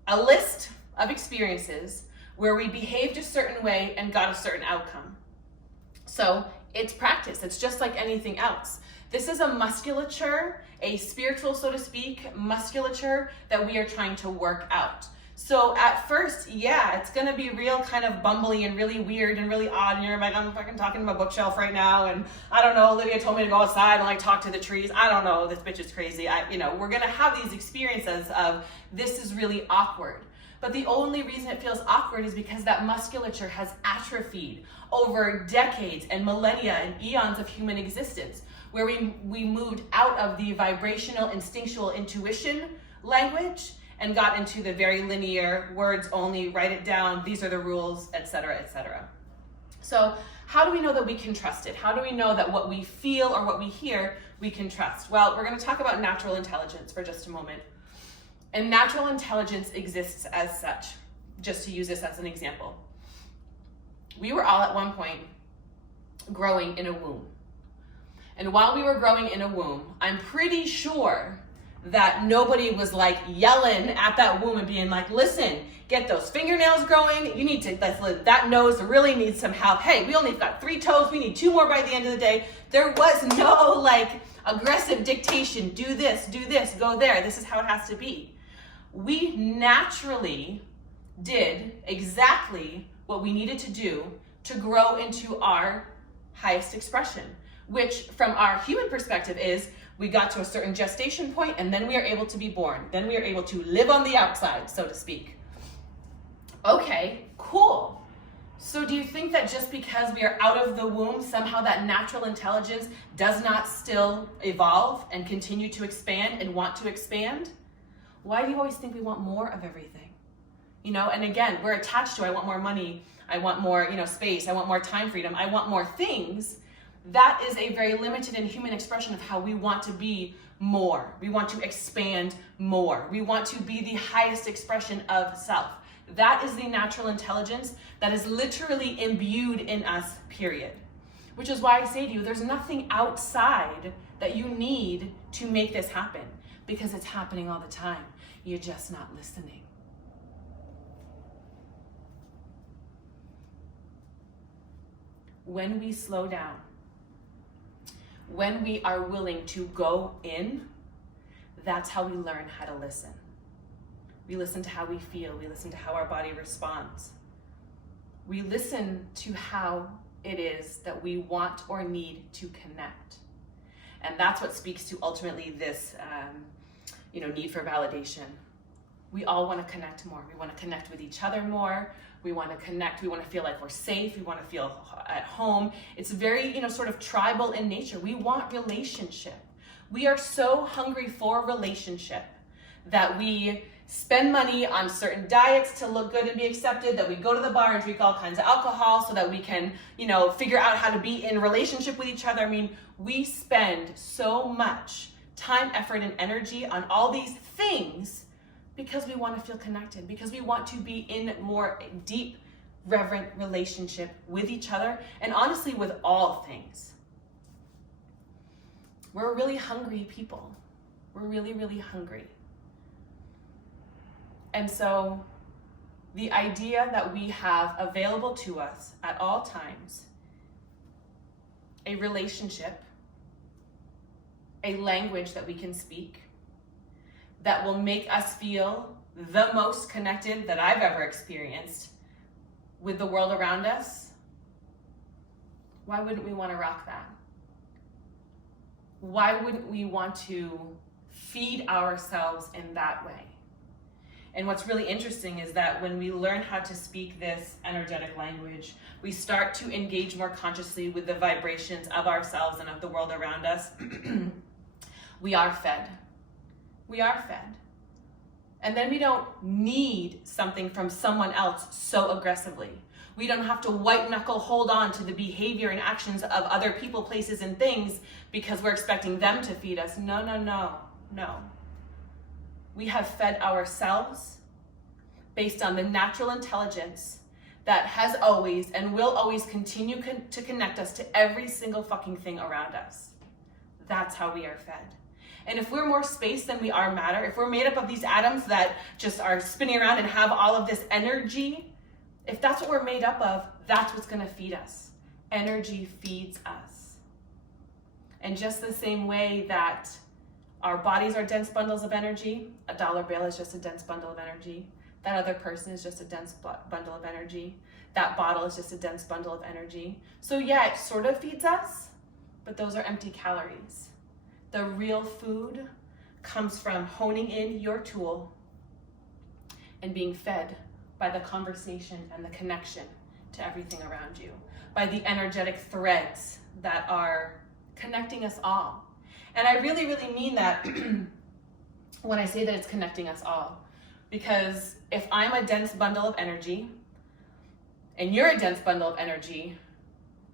a list of experiences where we behaved a certain way and got a certain outcome. So it's practice. It's just like anything else. This is a musculature, a spiritual, so to speak, musculature that we are trying to work out. So at first, yeah, it's gonna be real kind of bumbly and really weird and really odd. And you're like, I'm fucking talking to my bookshelf right now. And I don't know, Olivia told me to go outside and like talk to the trees. I don't know, this bitch is crazy. We're gonna have these experiences of this is really awkward. But the only reason it feels awkward is because that musculature has atrophied over decades and millennia and eons of human existence, where we moved out of the vibrational, instinctual intuition language and got into the very linear, words only, write it down, these are the rules, etc., etc. So how do we know that we can trust it? How do we know that what we feel or what we hear, we can trust? Well, we're gonna talk about natural intelligence for just a moment. And natural intelligence exists as such. just to use this as an example. We were all at one point growing in a womb. And while we were growing in a womb, I'm pretty sure that nobody was like yelling at that womb and being like, listen, get those fingernails growing. You need to, that nose really needs some help. Hey, we only got 3 toes. We need 2 more by the end of the day. There was no like aggressive dictation. Do this, go there. This is how it has to be. We naturally did exactly what we needed to do to grow into our highest expression, which from our human perspective is we got to a certain gestation point and then we are able to be born. Then we are able to live on the outside, so to speak. Okay, cool. So do you think that just because we are out of the womb, somehow that natural intelligence does not still evolve and continue to expand and want to expand? Why do you always think we want more of everything? You know, and again, we're attached to, I want more money, I want more, space, I want more time freedom, I want more things. That is a very limited and human expression of how we want to be more. We want to expand more. We want to be the highest expression of self. That is the natural intelligence that is literally imbued in us, period. Which is why I say to you, there's nothing outside that you need to make this happen, because it's happening all the time. You're just not listening. When we slow down, when we are willing to go in, that's how we learn how to listen. We listen to how we feel. We listen to how our body responds. We listen to how it is that we want or need to connect. And that's what speaks to ultimately this need for validation. We all want to connect more. We want to connect with each other more. We want to connect. We want to feel like we're safe. We want to feel at home. It's very, sort of tribal in nature. We want relationship. We are so hungry for relationship that we spend money on certain diets to look good and be accepted, that we go to the bar and drink all kinds of alcohol so that we can, figure out how to be in relationship with each other. I mean, we spend so much time, effort, and energy on all these things because we want to feel connected, because we want to be in more deep, reverent relationship with each other, and honestly with all things. We're really hungry people. We're really, really hungry. And so the idea that we have available to us at all times, a relationship, a language that we can speak, that will make us feel the most connected that I've ever experienced with the world around us, why wouldn't we want to rock that? Why wouldn't we want to feed ourselves in that way? And what's really interesting is that when we learn how to speak this energetic language, we start to engage more consciously with the vibrations of ourselves and of the world around us. We are fed. We are fed. And then we don't need something from someone else so aggressively. We don't have to white knuckle hold on to the behavior and actions of other people, places, and things because we're expecting them to feed us. No. We have fed ourselves based on the natural intelligence that has always and will always continue to connect us to every single fucking thing around us. That's how we are fed. And if we're more space than we are matter, if we're made up of these atoms that just are spinning around and have all of this energy, if that's what we're made up of, that's what's going to feed us. Energy feeds us. And just the same way that our bodies are dense bundles of energy, a dollar bill is just a dense bundle of energy. That other person is just a dense bundle of energy. That bottle is just a dense bundle of energy. So yeah, it sort of feeds us, but those are empty calories. The real food comes from honing in your tool and being fed by the conversation and the connection to everything around you, by the energetic threads that are connecting us all. And I really, really mean that when I say that it's connecting us all, because if I'm a dense bundle of energy and you're a dense bundle of energy,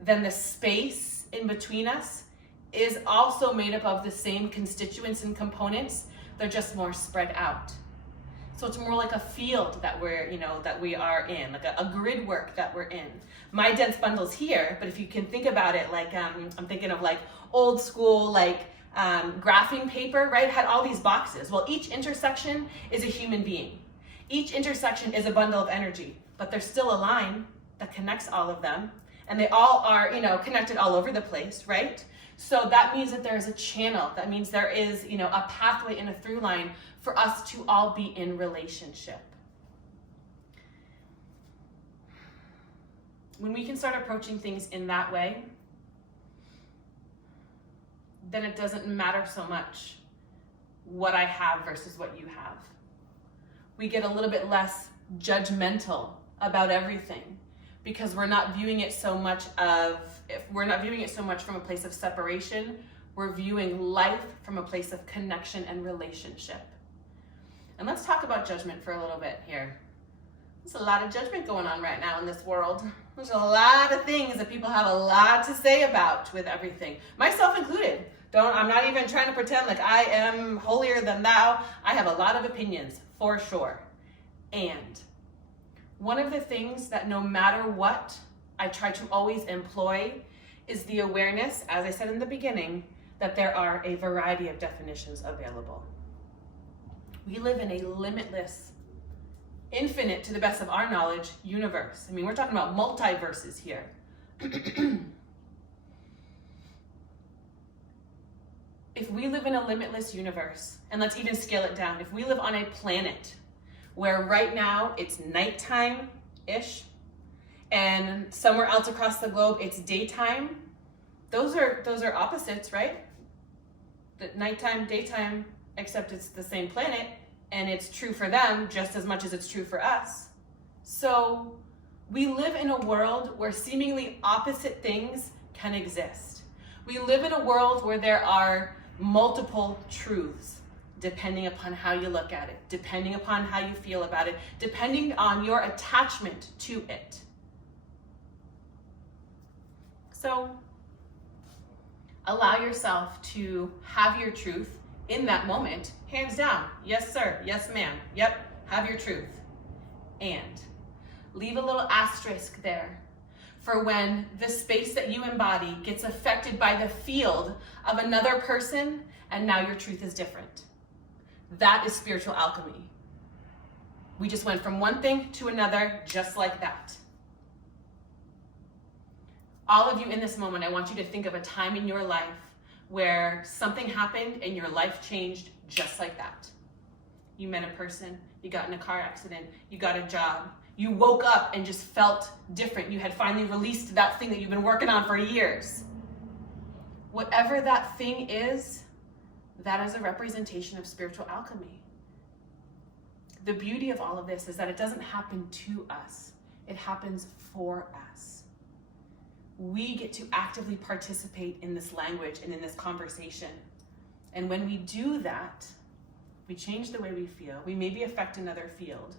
then the space in between us is also made up of the same constituents and components. They're just more spread out. So it's more like a field that we are in, like a grid work that we're in. My dense bundle's here, but if you can think about it, like I'm thinking of like old school, like graphing paper, right? It had all these boxes. Well, each intersection is a human being. Each intersection is a bundle of energy, but there's still a line that connects all of them, and they all are, connected all over the place, right? So that means that there's a channel. That means there is, a pathway and a through line for us to all be in relationship. When we can start approaching things in that way, then it doesn't matter so much what I have versus what you have. We get a little bit less judgmental about everything because we're not viewing it so much from a place of separation. We're viewing life from a place of connection and relationship. And let's talk about judgment for a little bit here. There's a lot of judgment going on right now in this world. There's a lot of things that people have a lot to say about with everything, myself included. I'm not even trying to pretend like I am holier than thou. I have a lot of opinions, for sure. And one of the things that no matter what, I try to always employ is the awareness, as I said in the beginning, that there are a variety of definitions available. We live in a limitless, infinite, to the best of our knowledge, universe. I mean, we're talking about multiverses here. If we live in a limitless universe, and let's even scale it down, if we live on a planet where right now it's nighttime-ish, and somewhere else across the globe it's daytime, those are opposites, right? The nighttime, daytime, except it's the same planet, and it's true for them just as much as it's true for us. So we live in a world where seemingly opposite things can exist. We live in a world where there are multiple truths, depending upon how you look at it, depending upon how you feel about it, depending on your attachment to it. So allow yourself to have your truth in that moment, hands down. Yes, sir. Yes, ma'am. Yep, have your truth. And leave a little asterisk there for when the space that you embody gets affected by the field of another person, and now your truth is different. That is spiritual alchemy. We just went from one thing to another just like that. All of you in this moment, I want you to think of a time in your life where something happened and your life changed just like that. You met a person, you got in a car accident, you got a job, you woke up and just felt different. You had finally released that thing that you've been working on for years. Whatever that thing is, that is a representation of spiritual alchemy. The beauty of all of this is that it doesn't happen to us. It happens for us. We get to actively participate in this language and in this conversation. And when we do that, we change the way we feel. We maybe affect another field,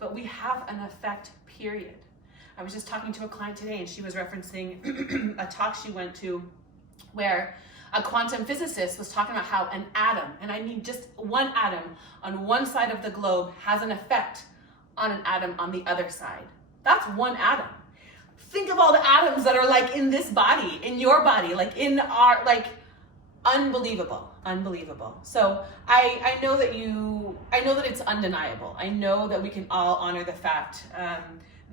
but we have an effect, period. I was just talking to a client today, and she was referencing a talk she went to where a quantum physicist was talking about how an atom, and I mean just one atom on one side of the globe, has an effect on an atom on the other side. That's one atom. Think of all the atoms that are like in this body, in your body, like in our, like, unbelievable. So I know that it's undeniable. I know that we can all honor the fact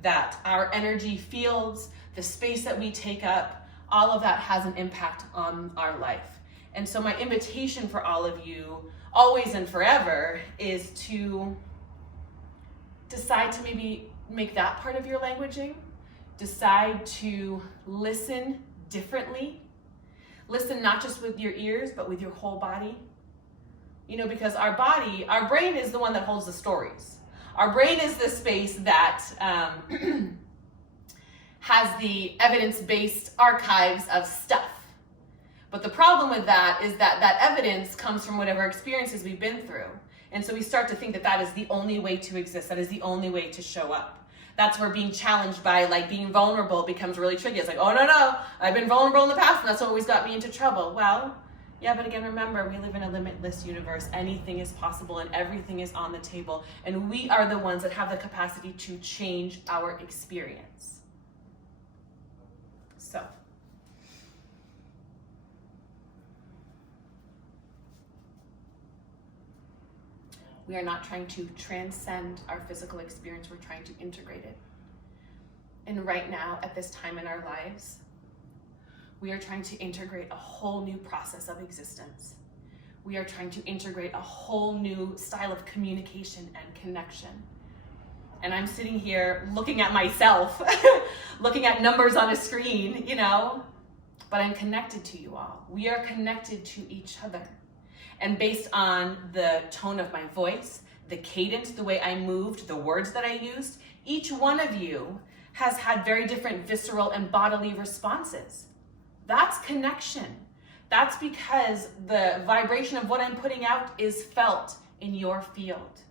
that our energy fields, the space that we take up, all of that has an impact on our life. And so my invitation for all of you, always and forever, is to decide to maybe make that part of your languaging. Decide to listen differently. Listen not just with your ears, but with your whole body. Because our brain is the one that holds the stories. Our brain is the space that has the evidence-based archives of stuff. But the problem with that is that evidence comes from whatever experiences we've been through. And so we start to think that is the only way to exist, that is the only way to show up. That's where being challenged by being vulnerable becomes really tricky. It's like, oh no, I've been vulnerable in the past and that's what always got me into trouble. Well, Yeah, but again, remember, we live in a limitless universe. Anything is possible and everything is on the table. And we are the ones that have the capacity to change our experience. So, we are not trying to transcend our physical experience. We're trying to integrate it. And right now, at this time in our lives, we are trying to integrate a whole new process of existence. We are trying to integrate a whole new style of communication and connection. And I'm sitting here looking at myself, looking at numbers on a screen, but I'm connected to you all. We are connected to each other. And based on the tone of my voice, the cadence, the way I moved, the words that I used, each one of you has had very different visceral and bodily responses. That's connection. That's because the vibration of what I'm putting out is felt in your field.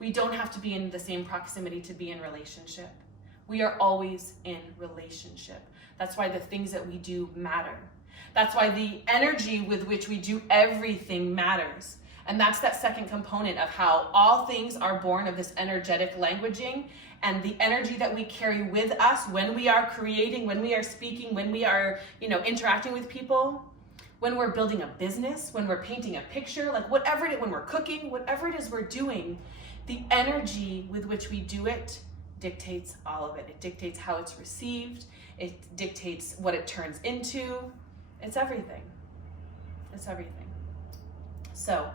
We don't have to be in the same proximity to be in relationship. We are always in relationship. That's why the things that we do matter. That's why the energy with which we do everything matters. And that's that second component of how all things are born of this energetic languaging, and the energy that we carry with us when we are creating, when we are speaking, when we are, interacting with people, when we're building a business, when we're painting a picture, like whatever it is, when we're cooking, whatever it is we're doing, the energy with which we do it dictates all of it. It dictates how it's received. It dictates what it turns into. It's everything. It's everything. So,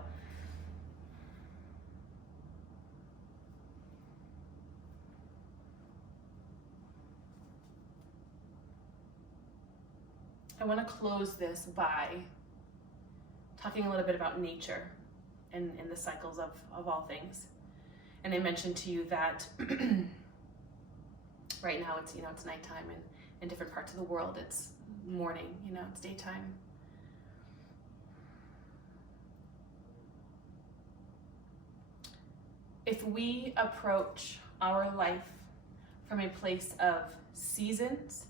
I want to close this by talking a little bit about nature and the cycles of all things. And I mentioned to you that right now it's nighttime, and in different parts of the world it's morning, it's daytime. If we approach our life from a place of seasons,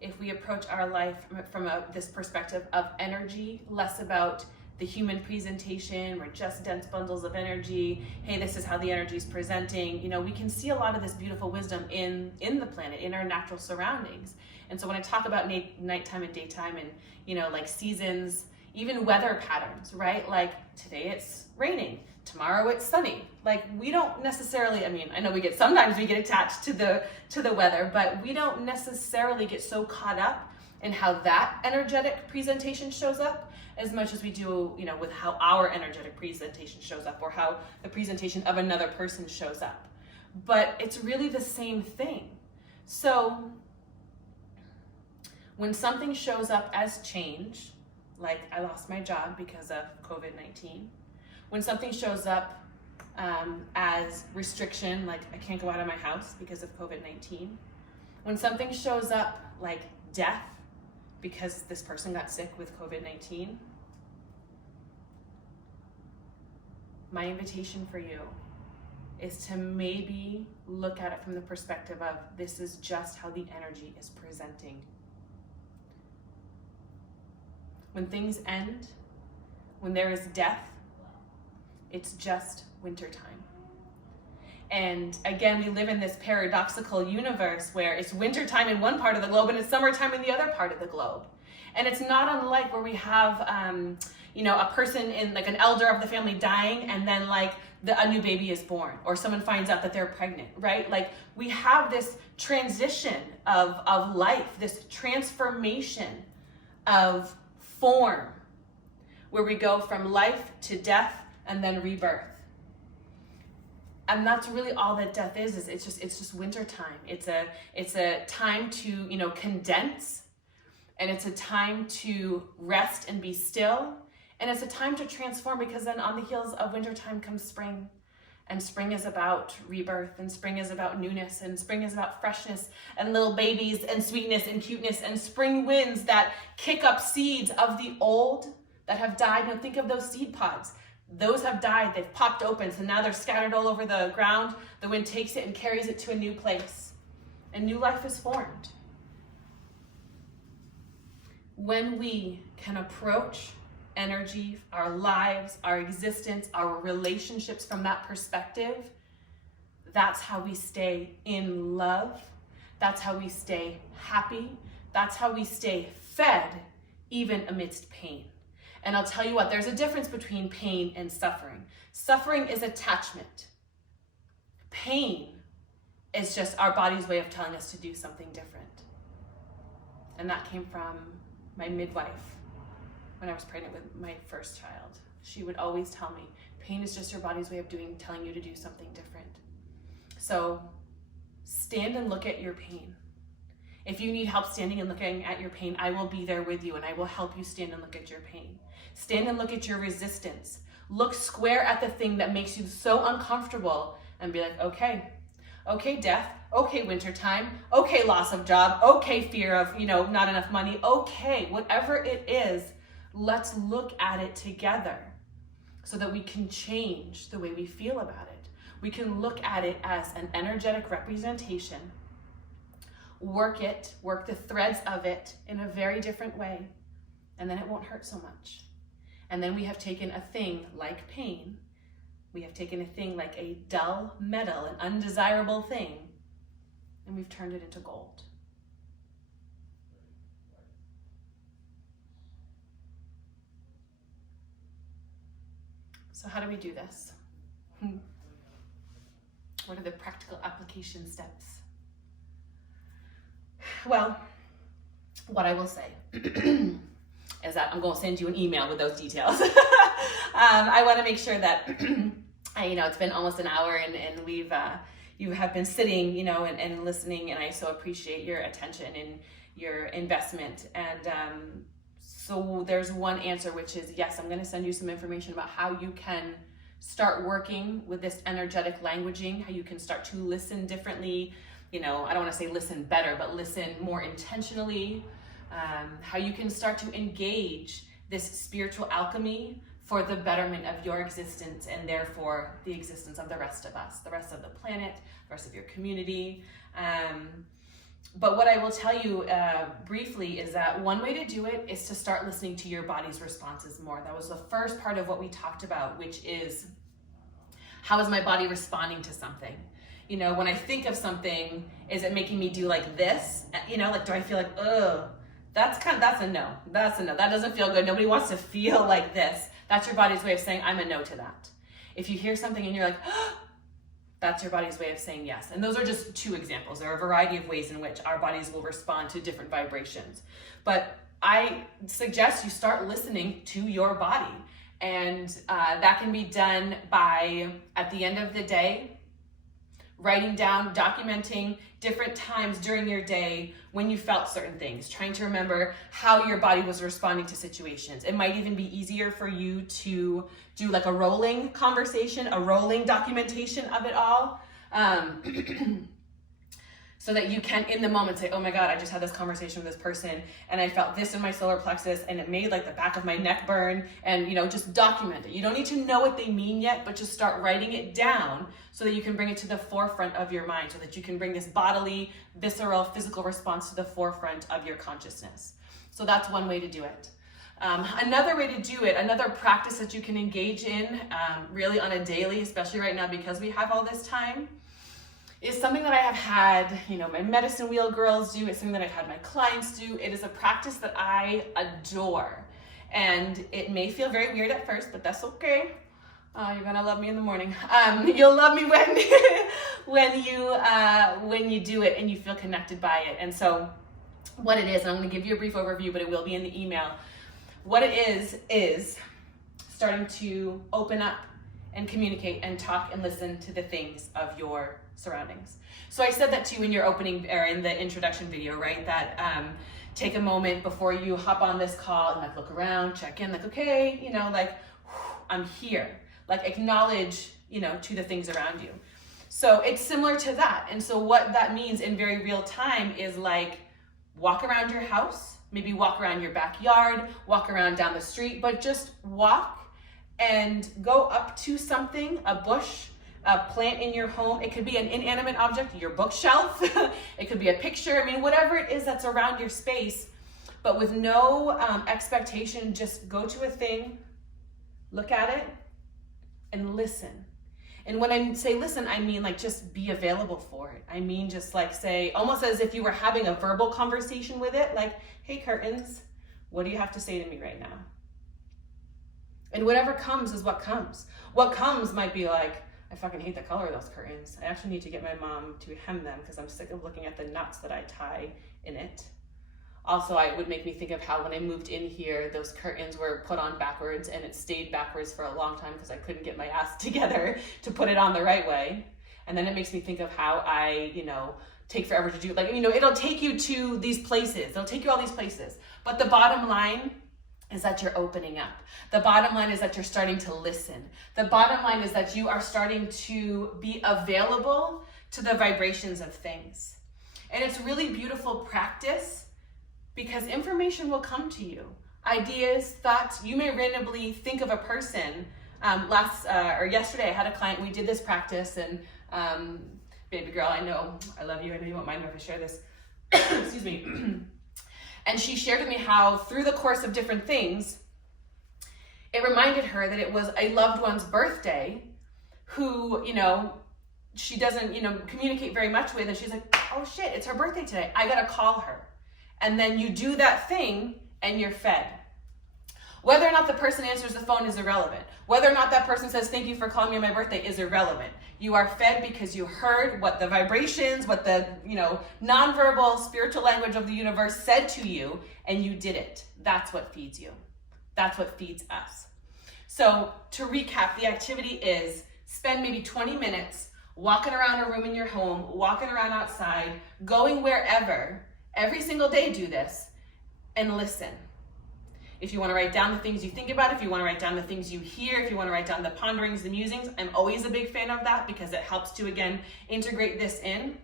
if we approach our life from this perspective of energy, less about the human presentation, we're just dense bundles of energy, hey, this is how the energy is presenting, we can see a lot of this beautiful wisdom in the planet, in our natural surroundings. And so when I talk about nighttime and daytime and, like seasons, even weather patterns, right? Like today it's raining, tomorrow it's sunny. Like we don't necessarily, I know sometimes we get attached to the weather, but we don't necessarily get so caught up in how that energetic presentation shows up as much as we do, with how our energetic presentation shows up or how the presentation of another person shows up. But it's really the same thing. So when something shows up as change, like I lost my job because of COVID-19, when something shows up as restriction, like I can't go out of my house because of COVID-19, when something shows up like death because this person got sick with COVID-19, my invitation for you is to maybe look at it from the perspective of this is just how the energy is presenting. When things end, when there is death, it's just wintertime. And again, we live in this paradoxical universe where it's wintertime in one part of the globe and it's summertime in the other part of the globe. And it's not unlike where we have, a person in like an elder of the family dying and then like a new baby is born or someone finds out that they're pregnant, right? Like we have this transition of life, this transformation of form where we go from life to death and then rebirth. And that's really all that death is it's just winter time. It's a time to, condense, and it's a time to rest and be still, and it's a time to transform, because then on the heels of wintertime comes spring. And spring is about rebirth, and spring is about newness, and spring is about freshness and little babies and sweetness and cuteness and spring winds that kick up seeds of the old that have died. Now think of those seed pods. Those have died, they've popped open, so now they're scattered all over the ground. The wind takes it and carries it to a new place. And new life is formed. When we can approach energy, our lives, our existence, our relationships from that perspective, that's how we stay in love. That's how we stay happy. That's how we stay fed, even amidst pain. And I'll tell you what, there's a difference between pain and suffering. Suffering is attachment. Pain is just our body's way of telling us to do something different. And that came from my midwife when I was pregnant with my first child. She would always tell me, pain is just your body's way of telling you to do something different. So stand and look at your pain. If you need help standing and looking at your pain, I will be there with you and I will help you stand and look at your pain. Stand and look at your resistance. Look square at the thing that makes you so uncomfortable and be like, okay, death, okay, wintertime, okay, loss of job, okay, fear of, not enough money, okay, whatever it is, let's look at it together so that we can change the way we feel about it. We can look at it as an energetic representation, work the threads of it in a very different way, and then it won't hurt so much. And then we have taken a thing like pain, we have taken a thing like a dull metal, an undesirable thing, and we've turned it into gold. So how do we do this? What are the practical application steps? Well, what I will say is that I'm going to send you an email with those details. I want to make sure that, it's been almost an hour and you have been sitting, and listening, and I so appreciate your attention and your investment. And so there's one answer, which is yes, I'm going to send you some information about how you can start working with this energetic languaging, how you can start to listen differently. I don't want to say listen better, but listen more intentionally. How you can start to engage this spiritual alchemy for the betterment of your existence and therefore the existence of the rest of us, the rest of the planet, the rest of your community. But what I will tell you briefly is that one way to do it is to start listening to your body's responses more. That was the first part of what we talked about, which is, how is my body responding to something? When I think of something, is it making me do like this? Do I feel like, ugh? That's a no. That's a no. That doesn't feel good. Nobody wants to feel like this. That's your body's way of saying, I'm a no to that. If you hear something and you're like, oh, that's your body's way of saying yes. And those are just two examples. There are a variety of ways in which our bodies will respond to different vibrations. But I suggest you start listening to your body. And that can be done by, at the end of the day, writing down, documenting different times during your day when you felt certain things, trying to remember how your body was responding to situations. It might even be easier for you to do like a rolling conversation, a rolling documentation of it all. So that you can, in the moment, say, oh my God, I just had this conversation with this person and I felt this in my solar plexus and it made like the back of my neck burn, and just document it. You don't need to know what they mean yet, but just start writing it down so that you can bring it to the forefront of your mind, so that you can bring this bodily, visceral, physical response to the forefront of your consciousness. So that's one way to do it. Another way to do it, another practice that you can engage in really on a daily, especially right now because we have all this time, is something that I have had, my medicine wheel girls do. It's something that I've had my clients do. It is a practice that I adore. And it may feel very weird at first, but that's okay. You're gonna love me in the morning. You'll love me when you do it and you feel connected by it. And so what it is, and I'm gonna give you a brief overview, but it will be in the email. What it is starting to open up and communicate and talk and listen to the things of your surroundings. So I said that to you in your opening or in the introduction video, right? That take a moment before you hop on this call and look around, check in, okay, I'm here. Acknowledge, to the things around you. So it's similar to that. And so what that means in very real time is walk around your house, maybe walk around your backyard, walk around down the street, but just walk and go up to something, a bush, a plant in your home. It could be an inanimate object, your bookshelf. It could be a picture. Whatever it is that's around your space, but with no expectation. Just go to a thing, look at it, and listen. And when I say listen, I mean like just be available for it. I mean just like say, almost as if you were having a verbal conversation with it, like, hey curtains, what do you have to say to me right now? And whatever comes is what comes. What comes might be like, I fucking hate the color of those curtains. I actually need to get my mom to hem them because I'm sick of looking at the knots that I tie in it. Also, it would make me think of how when I moved in here, those curtains were put on backwards and it stayed backwards for a long time because I couldn't get my ass together to put it on the right way. And then it makes me think of how I, take forever to do, it'll take you to these places. It'll take you all these places. But the bottom line is that you're opening up. The bottom line is that you're starting to listen. The bottom line is that you are starting to be available to the vibrations of things. And it's really beautiful practice because information will come to you. Ideas, thoughts, you may randomly think of a person. Yesterday I had a client, we did this practice and baby girl, I know I love you. I know you won't mind if I share this. Excuse me. And she shared with me how through the course of different things, it reminded her that it was a loved one's birthday who, she doesn't, communicate very much with. And she's like, oh shit, it's her birthday today. I gotta call her. And then you do that thing and you're fed. Whether or not the person answers the phone is irrelevant. Whether or not that person says, thank you for calling me on my birthday is irrelevant. You are fed because you heard what the vibrations, what the, nonverbal spiritual language of the universe said to you, and you did it. That's what feeds you. That's what feeds us. So to recap, the activity is spend maybe 20 minutes walking around a room in your home, walking around outside, going wherever. Every single day do this and listen. If you want to write down the things you think about, if you want to write down the things you hear, if you want to write down the ponderings, the musings, I'm always a big fan of that because it helps to, again, integrate this in.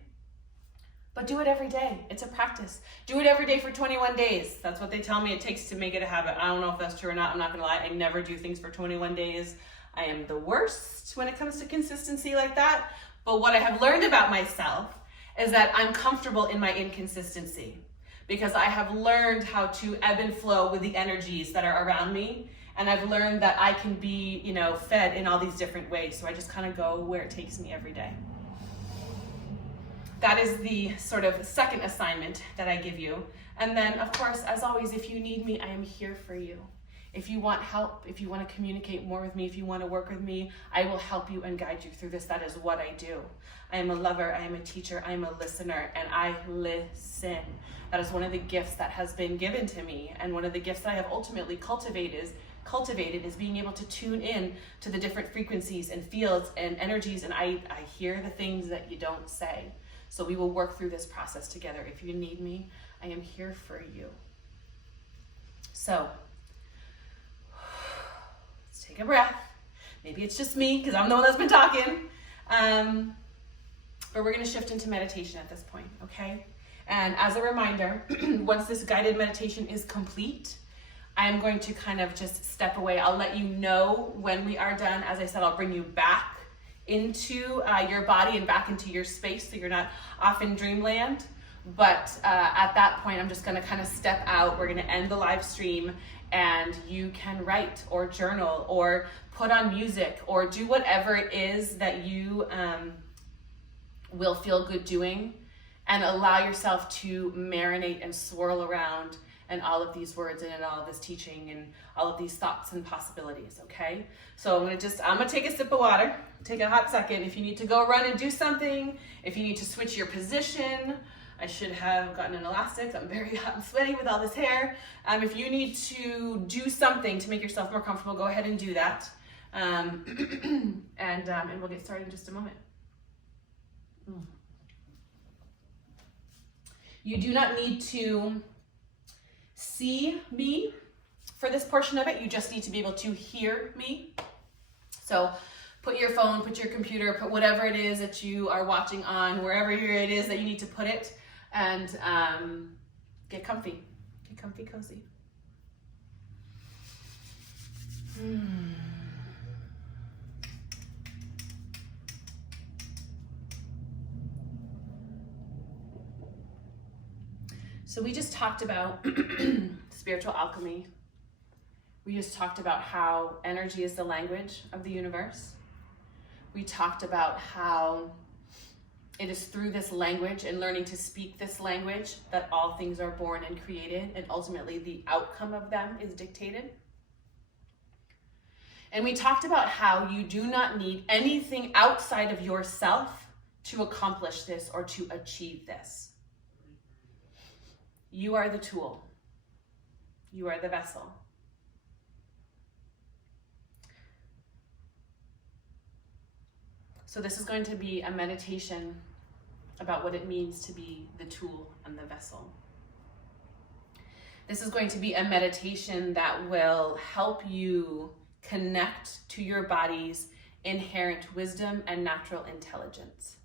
But do it every day. It's a practice. Do it every day for 21 days. That's what they tell me it takes to make it a habit. I don't know if that's true or not. I'm not going to lie. I never do things for 21 days. I am the worst when it comes to consistency like that. But what I have learned about myself is that I'm comfortable in my inconsistency, because I have learned how to ebb and flow with the energies that are around me. And I've learned that I can be, fed in all these different ways. So I just kind of go where it takes me every day. That is the sort of second assignment that I give you. And then, of course, as always, if you need me, I am here for you. If you want help, if you want to communicate more with me, if you want to work with me, I will help you and guide you through this. That is what I do. I am a lover, I am a teacher, I am a listener, and I listen. That is one of the gifts that has been given to me, and one of the gifts that I have ultimately cultivated is being able to tune in to the different frequencies and fields and energies, and I hear the things that you don't say. So we will work through this process together. If you need me, I am here for you. So, let's take a breath. Maybe it's just me, because I'm the one that's been talking. But we're going to shift into meditation at this point, okay? And as a reminder, once this guided meditation is complete, I'm going to kind of just step away. I'll let you know when we are done. As I said, I'll bring you back into your body and back into your space so you're not off in dreamland. But at that point, I'm just going to kind of step out. We're going to end the live stream, and you can write or journal or put on music or do whatever it is that you will feel good doing, and allow yourself to marinate and swirl around in all of these words and in all of this teaching and all of these thoughts and possibilities, okay? So I'm gonna take a sip of water, take a hot second. If you need to go run and do something, if you need to switch your position, I should have gotten an elastic. I'm very hot and sweaty with all this hair. If you need to do something to make yourself more comfortable, go ahead and do that. And we'll get started in just a moment. You do not need to see me for this portion of it. You just need to be able to hear me. So put your phone, put your computer, put whatever it is that you are watching on, wherever it is that you need to put it, and get comfy. Get comfy, cozy. So we just talked about spiritual alchemy. We just talked about how energy is the language of the universe. We talked about how it is through this language and learning to speak this language that all things are born and created, and ultimately the outcome of them is dictated. And we talked about how you do not need anything outside of yourself to accomplish this or to achieve this. You are the tool. You are the vessel. So this is going to be a meditation about what it means to be the tool and the vessel. This is going to be a meditation that will help you connect to your body's inherent wisdom and natural intelligence.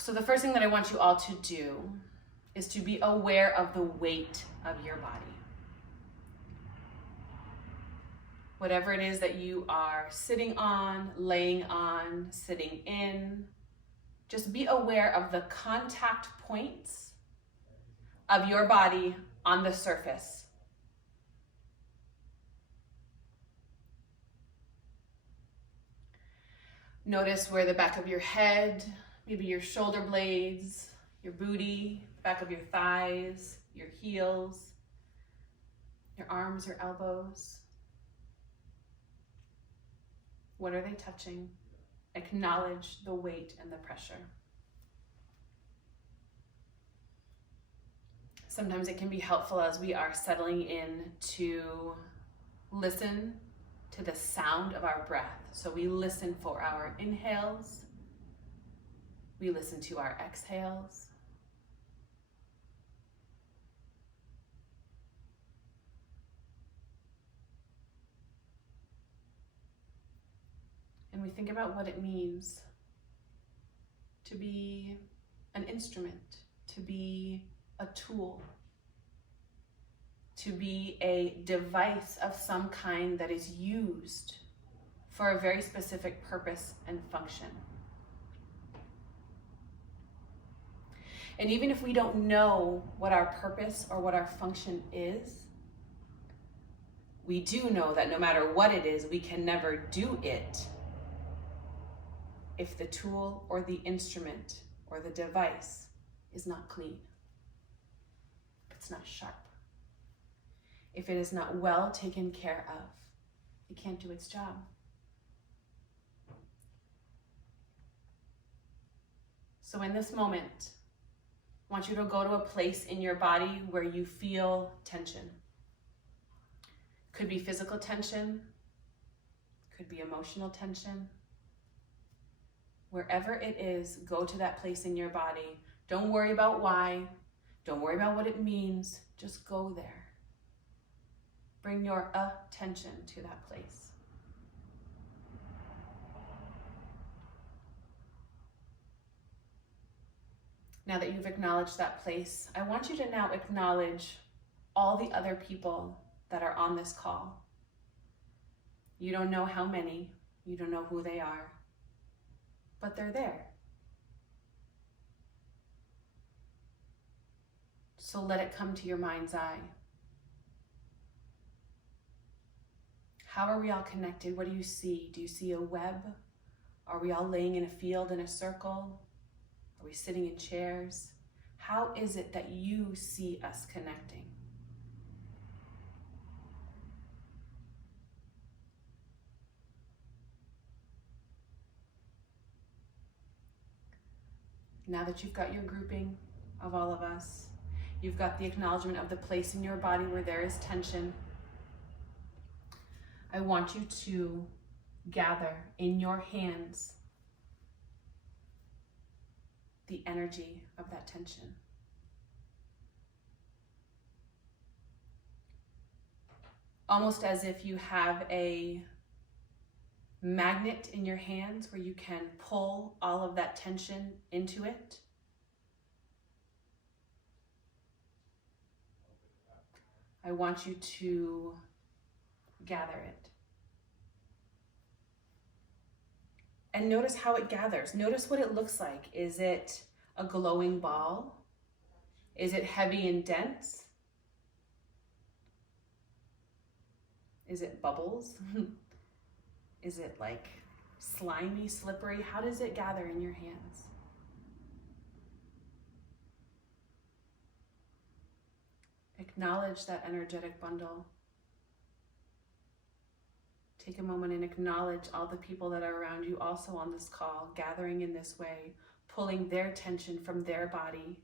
So the first thing that I want you all to do is to be aware of the weight of your body. Whatever it is that you are sitting on, laying on, sitting in, just be aware of the contact points of your body on the surface. Notice where the back of your head, maybe your shoulder blades, your booty, back of your thighs, your heels, your arms, your elbows. What are they touching? Acknowledge the weight and the pressure. Sometimes it can be helpful as we are settling in to listen to the sound of our breath. So we listen for our inhales. We listen to our exhales. And we think about what it means to be an instrument, to be a tool, to be a device of some kind that is used for a very specific purpose and function. And even if we don't know what our purpose or what our function is, we do know that no matter what it is, we can never do it if the tool or the instrument or the device is not clean, if it's not sharp, if it is not well taken care of, it can't do its job. So in this moment, I want you to go to a place in your body where you feel tension. Could be physical tension, could be emotional tension. Wherever it is, go to that place in your body. Don't worry about why. Don't worry about what it means. Just go there. Bring your attention to that place. Now that you've acknowledged that place, I want you to now acknowledge all the other people that are on this call. You don't know how many, you don't know who they are, but they're there. So let it come to your mind's eye. How are we all connected? What do you see? Do you see a web? Are we all laying in a field in a circle? Are we sitting in chairs? How is it that you see us connecting? Now that you've got your grouping of all of us, you've got the acknowledgement of the place in your body where there is tension, I want you to gather in your hands the energy of that tension. Almost as if you have a magnet in your hands where you can pull all of that tension into it. I want you to gather it. And notice how it gathers. Notice what it looks like. Is it a glowing ball? Is it heavy and dense? Is it bubbles? Is it like slimy, slippery? How does it gather in your hands? Acknowledge that energetic bundle. Take a moment and acknowledge all the people that are around you also on this call, gathering in this way, pulling their tension from their body.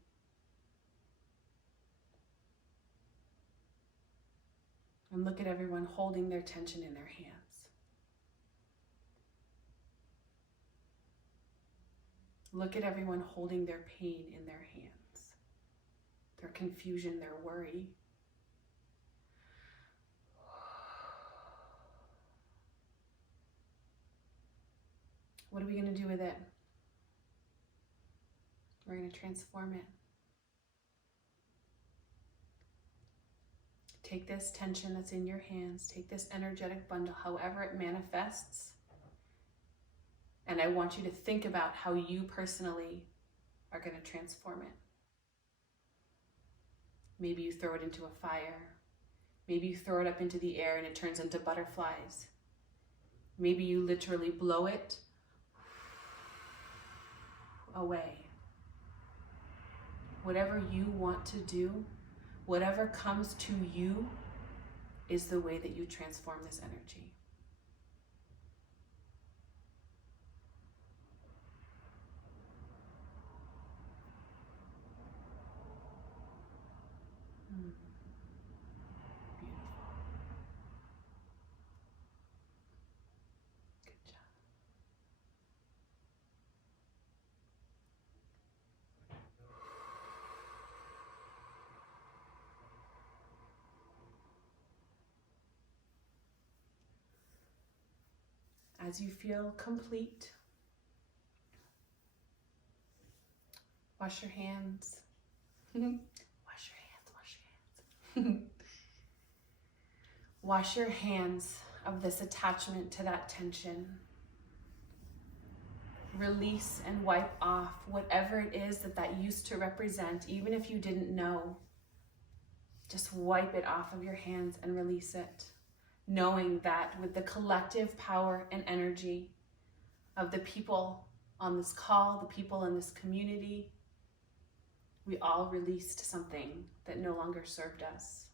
And look at everyone holding their tension in their hands. Look at everyone holding their pain in their hands, their confusion, their worry. What are we going to do with it? We're going to transform it. Take this tension that's in your hands, take this energetic bundle, however it manifests, and I want you to think about how you personally are going to transform it. Maybe you throw it into a fire. Maybe you throw it up into the air and it turns into butterflies. Maybe you literally blow it away. Whatever you want to do, whatever comes to you is the way that you transform this energy. Beautiful. Good job. As you feel complete, wash your hands. Wash your hands, wash your hands. Wash your hands of this attachment to that tension. Release and wipe off whatever it is that used to represent, even if you didn't know. Just wipe it off of your hands and release it, knowing that with the collective power and energy of the people on this call, the people in this community, we all released something that no longer served us.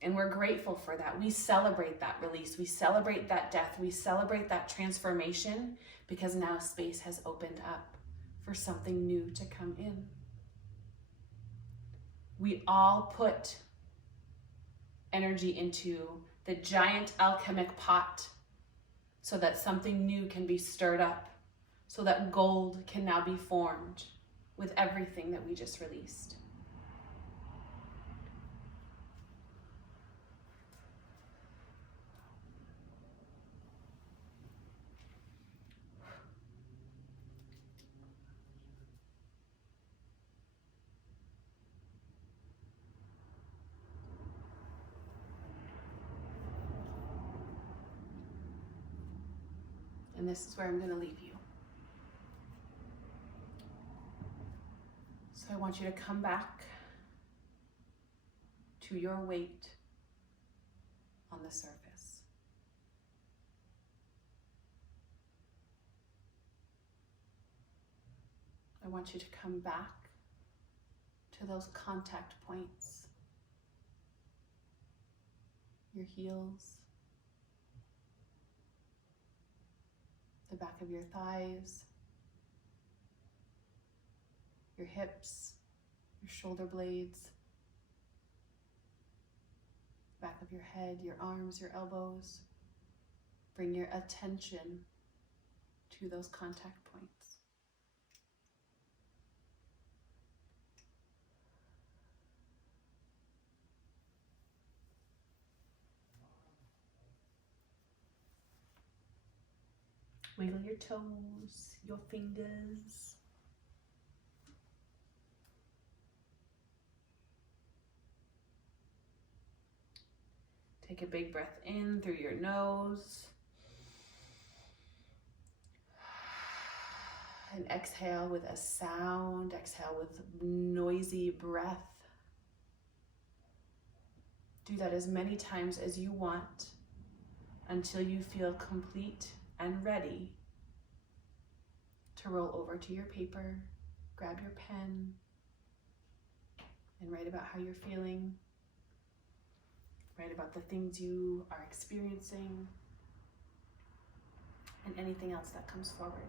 And we're grateful for that. We celebrate that release. We celebrate that death. We celebrate that transformation because now space has opened up for something new to come in. We all put energy into the giant alchemic pot so that something new can be stirred up, so that gold can now be formed with everything that we just released. And this is where I'm going to leave you. So I want you to come back to your weight on the surface. I want you to come back to those contact points. Your heels, the back of your thighs, your hips, your shoulder blades, back of your head, your arms, your elbows. Bring your attention to those contact points. Wiggle your toes, your fingers. Take a big breath in through your nose. And exhale with a sound, exhale with noisy breath. Do that as many times as you want until you feel complete and ready to roll over to your paper, grab your pen, and write about how you're feeling. Write about the things you are experiencing and anything else that comes forward.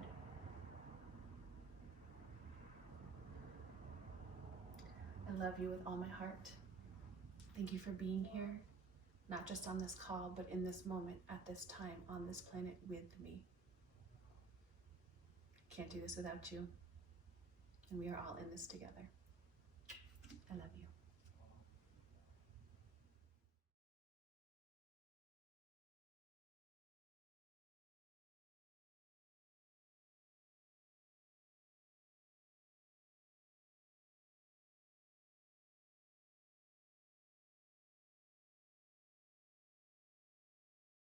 I love you with all my heart. Thank you for being here, not just on this call, but in this moment, at this time, on this planet with me. Can't do this without you, and we are all in this together.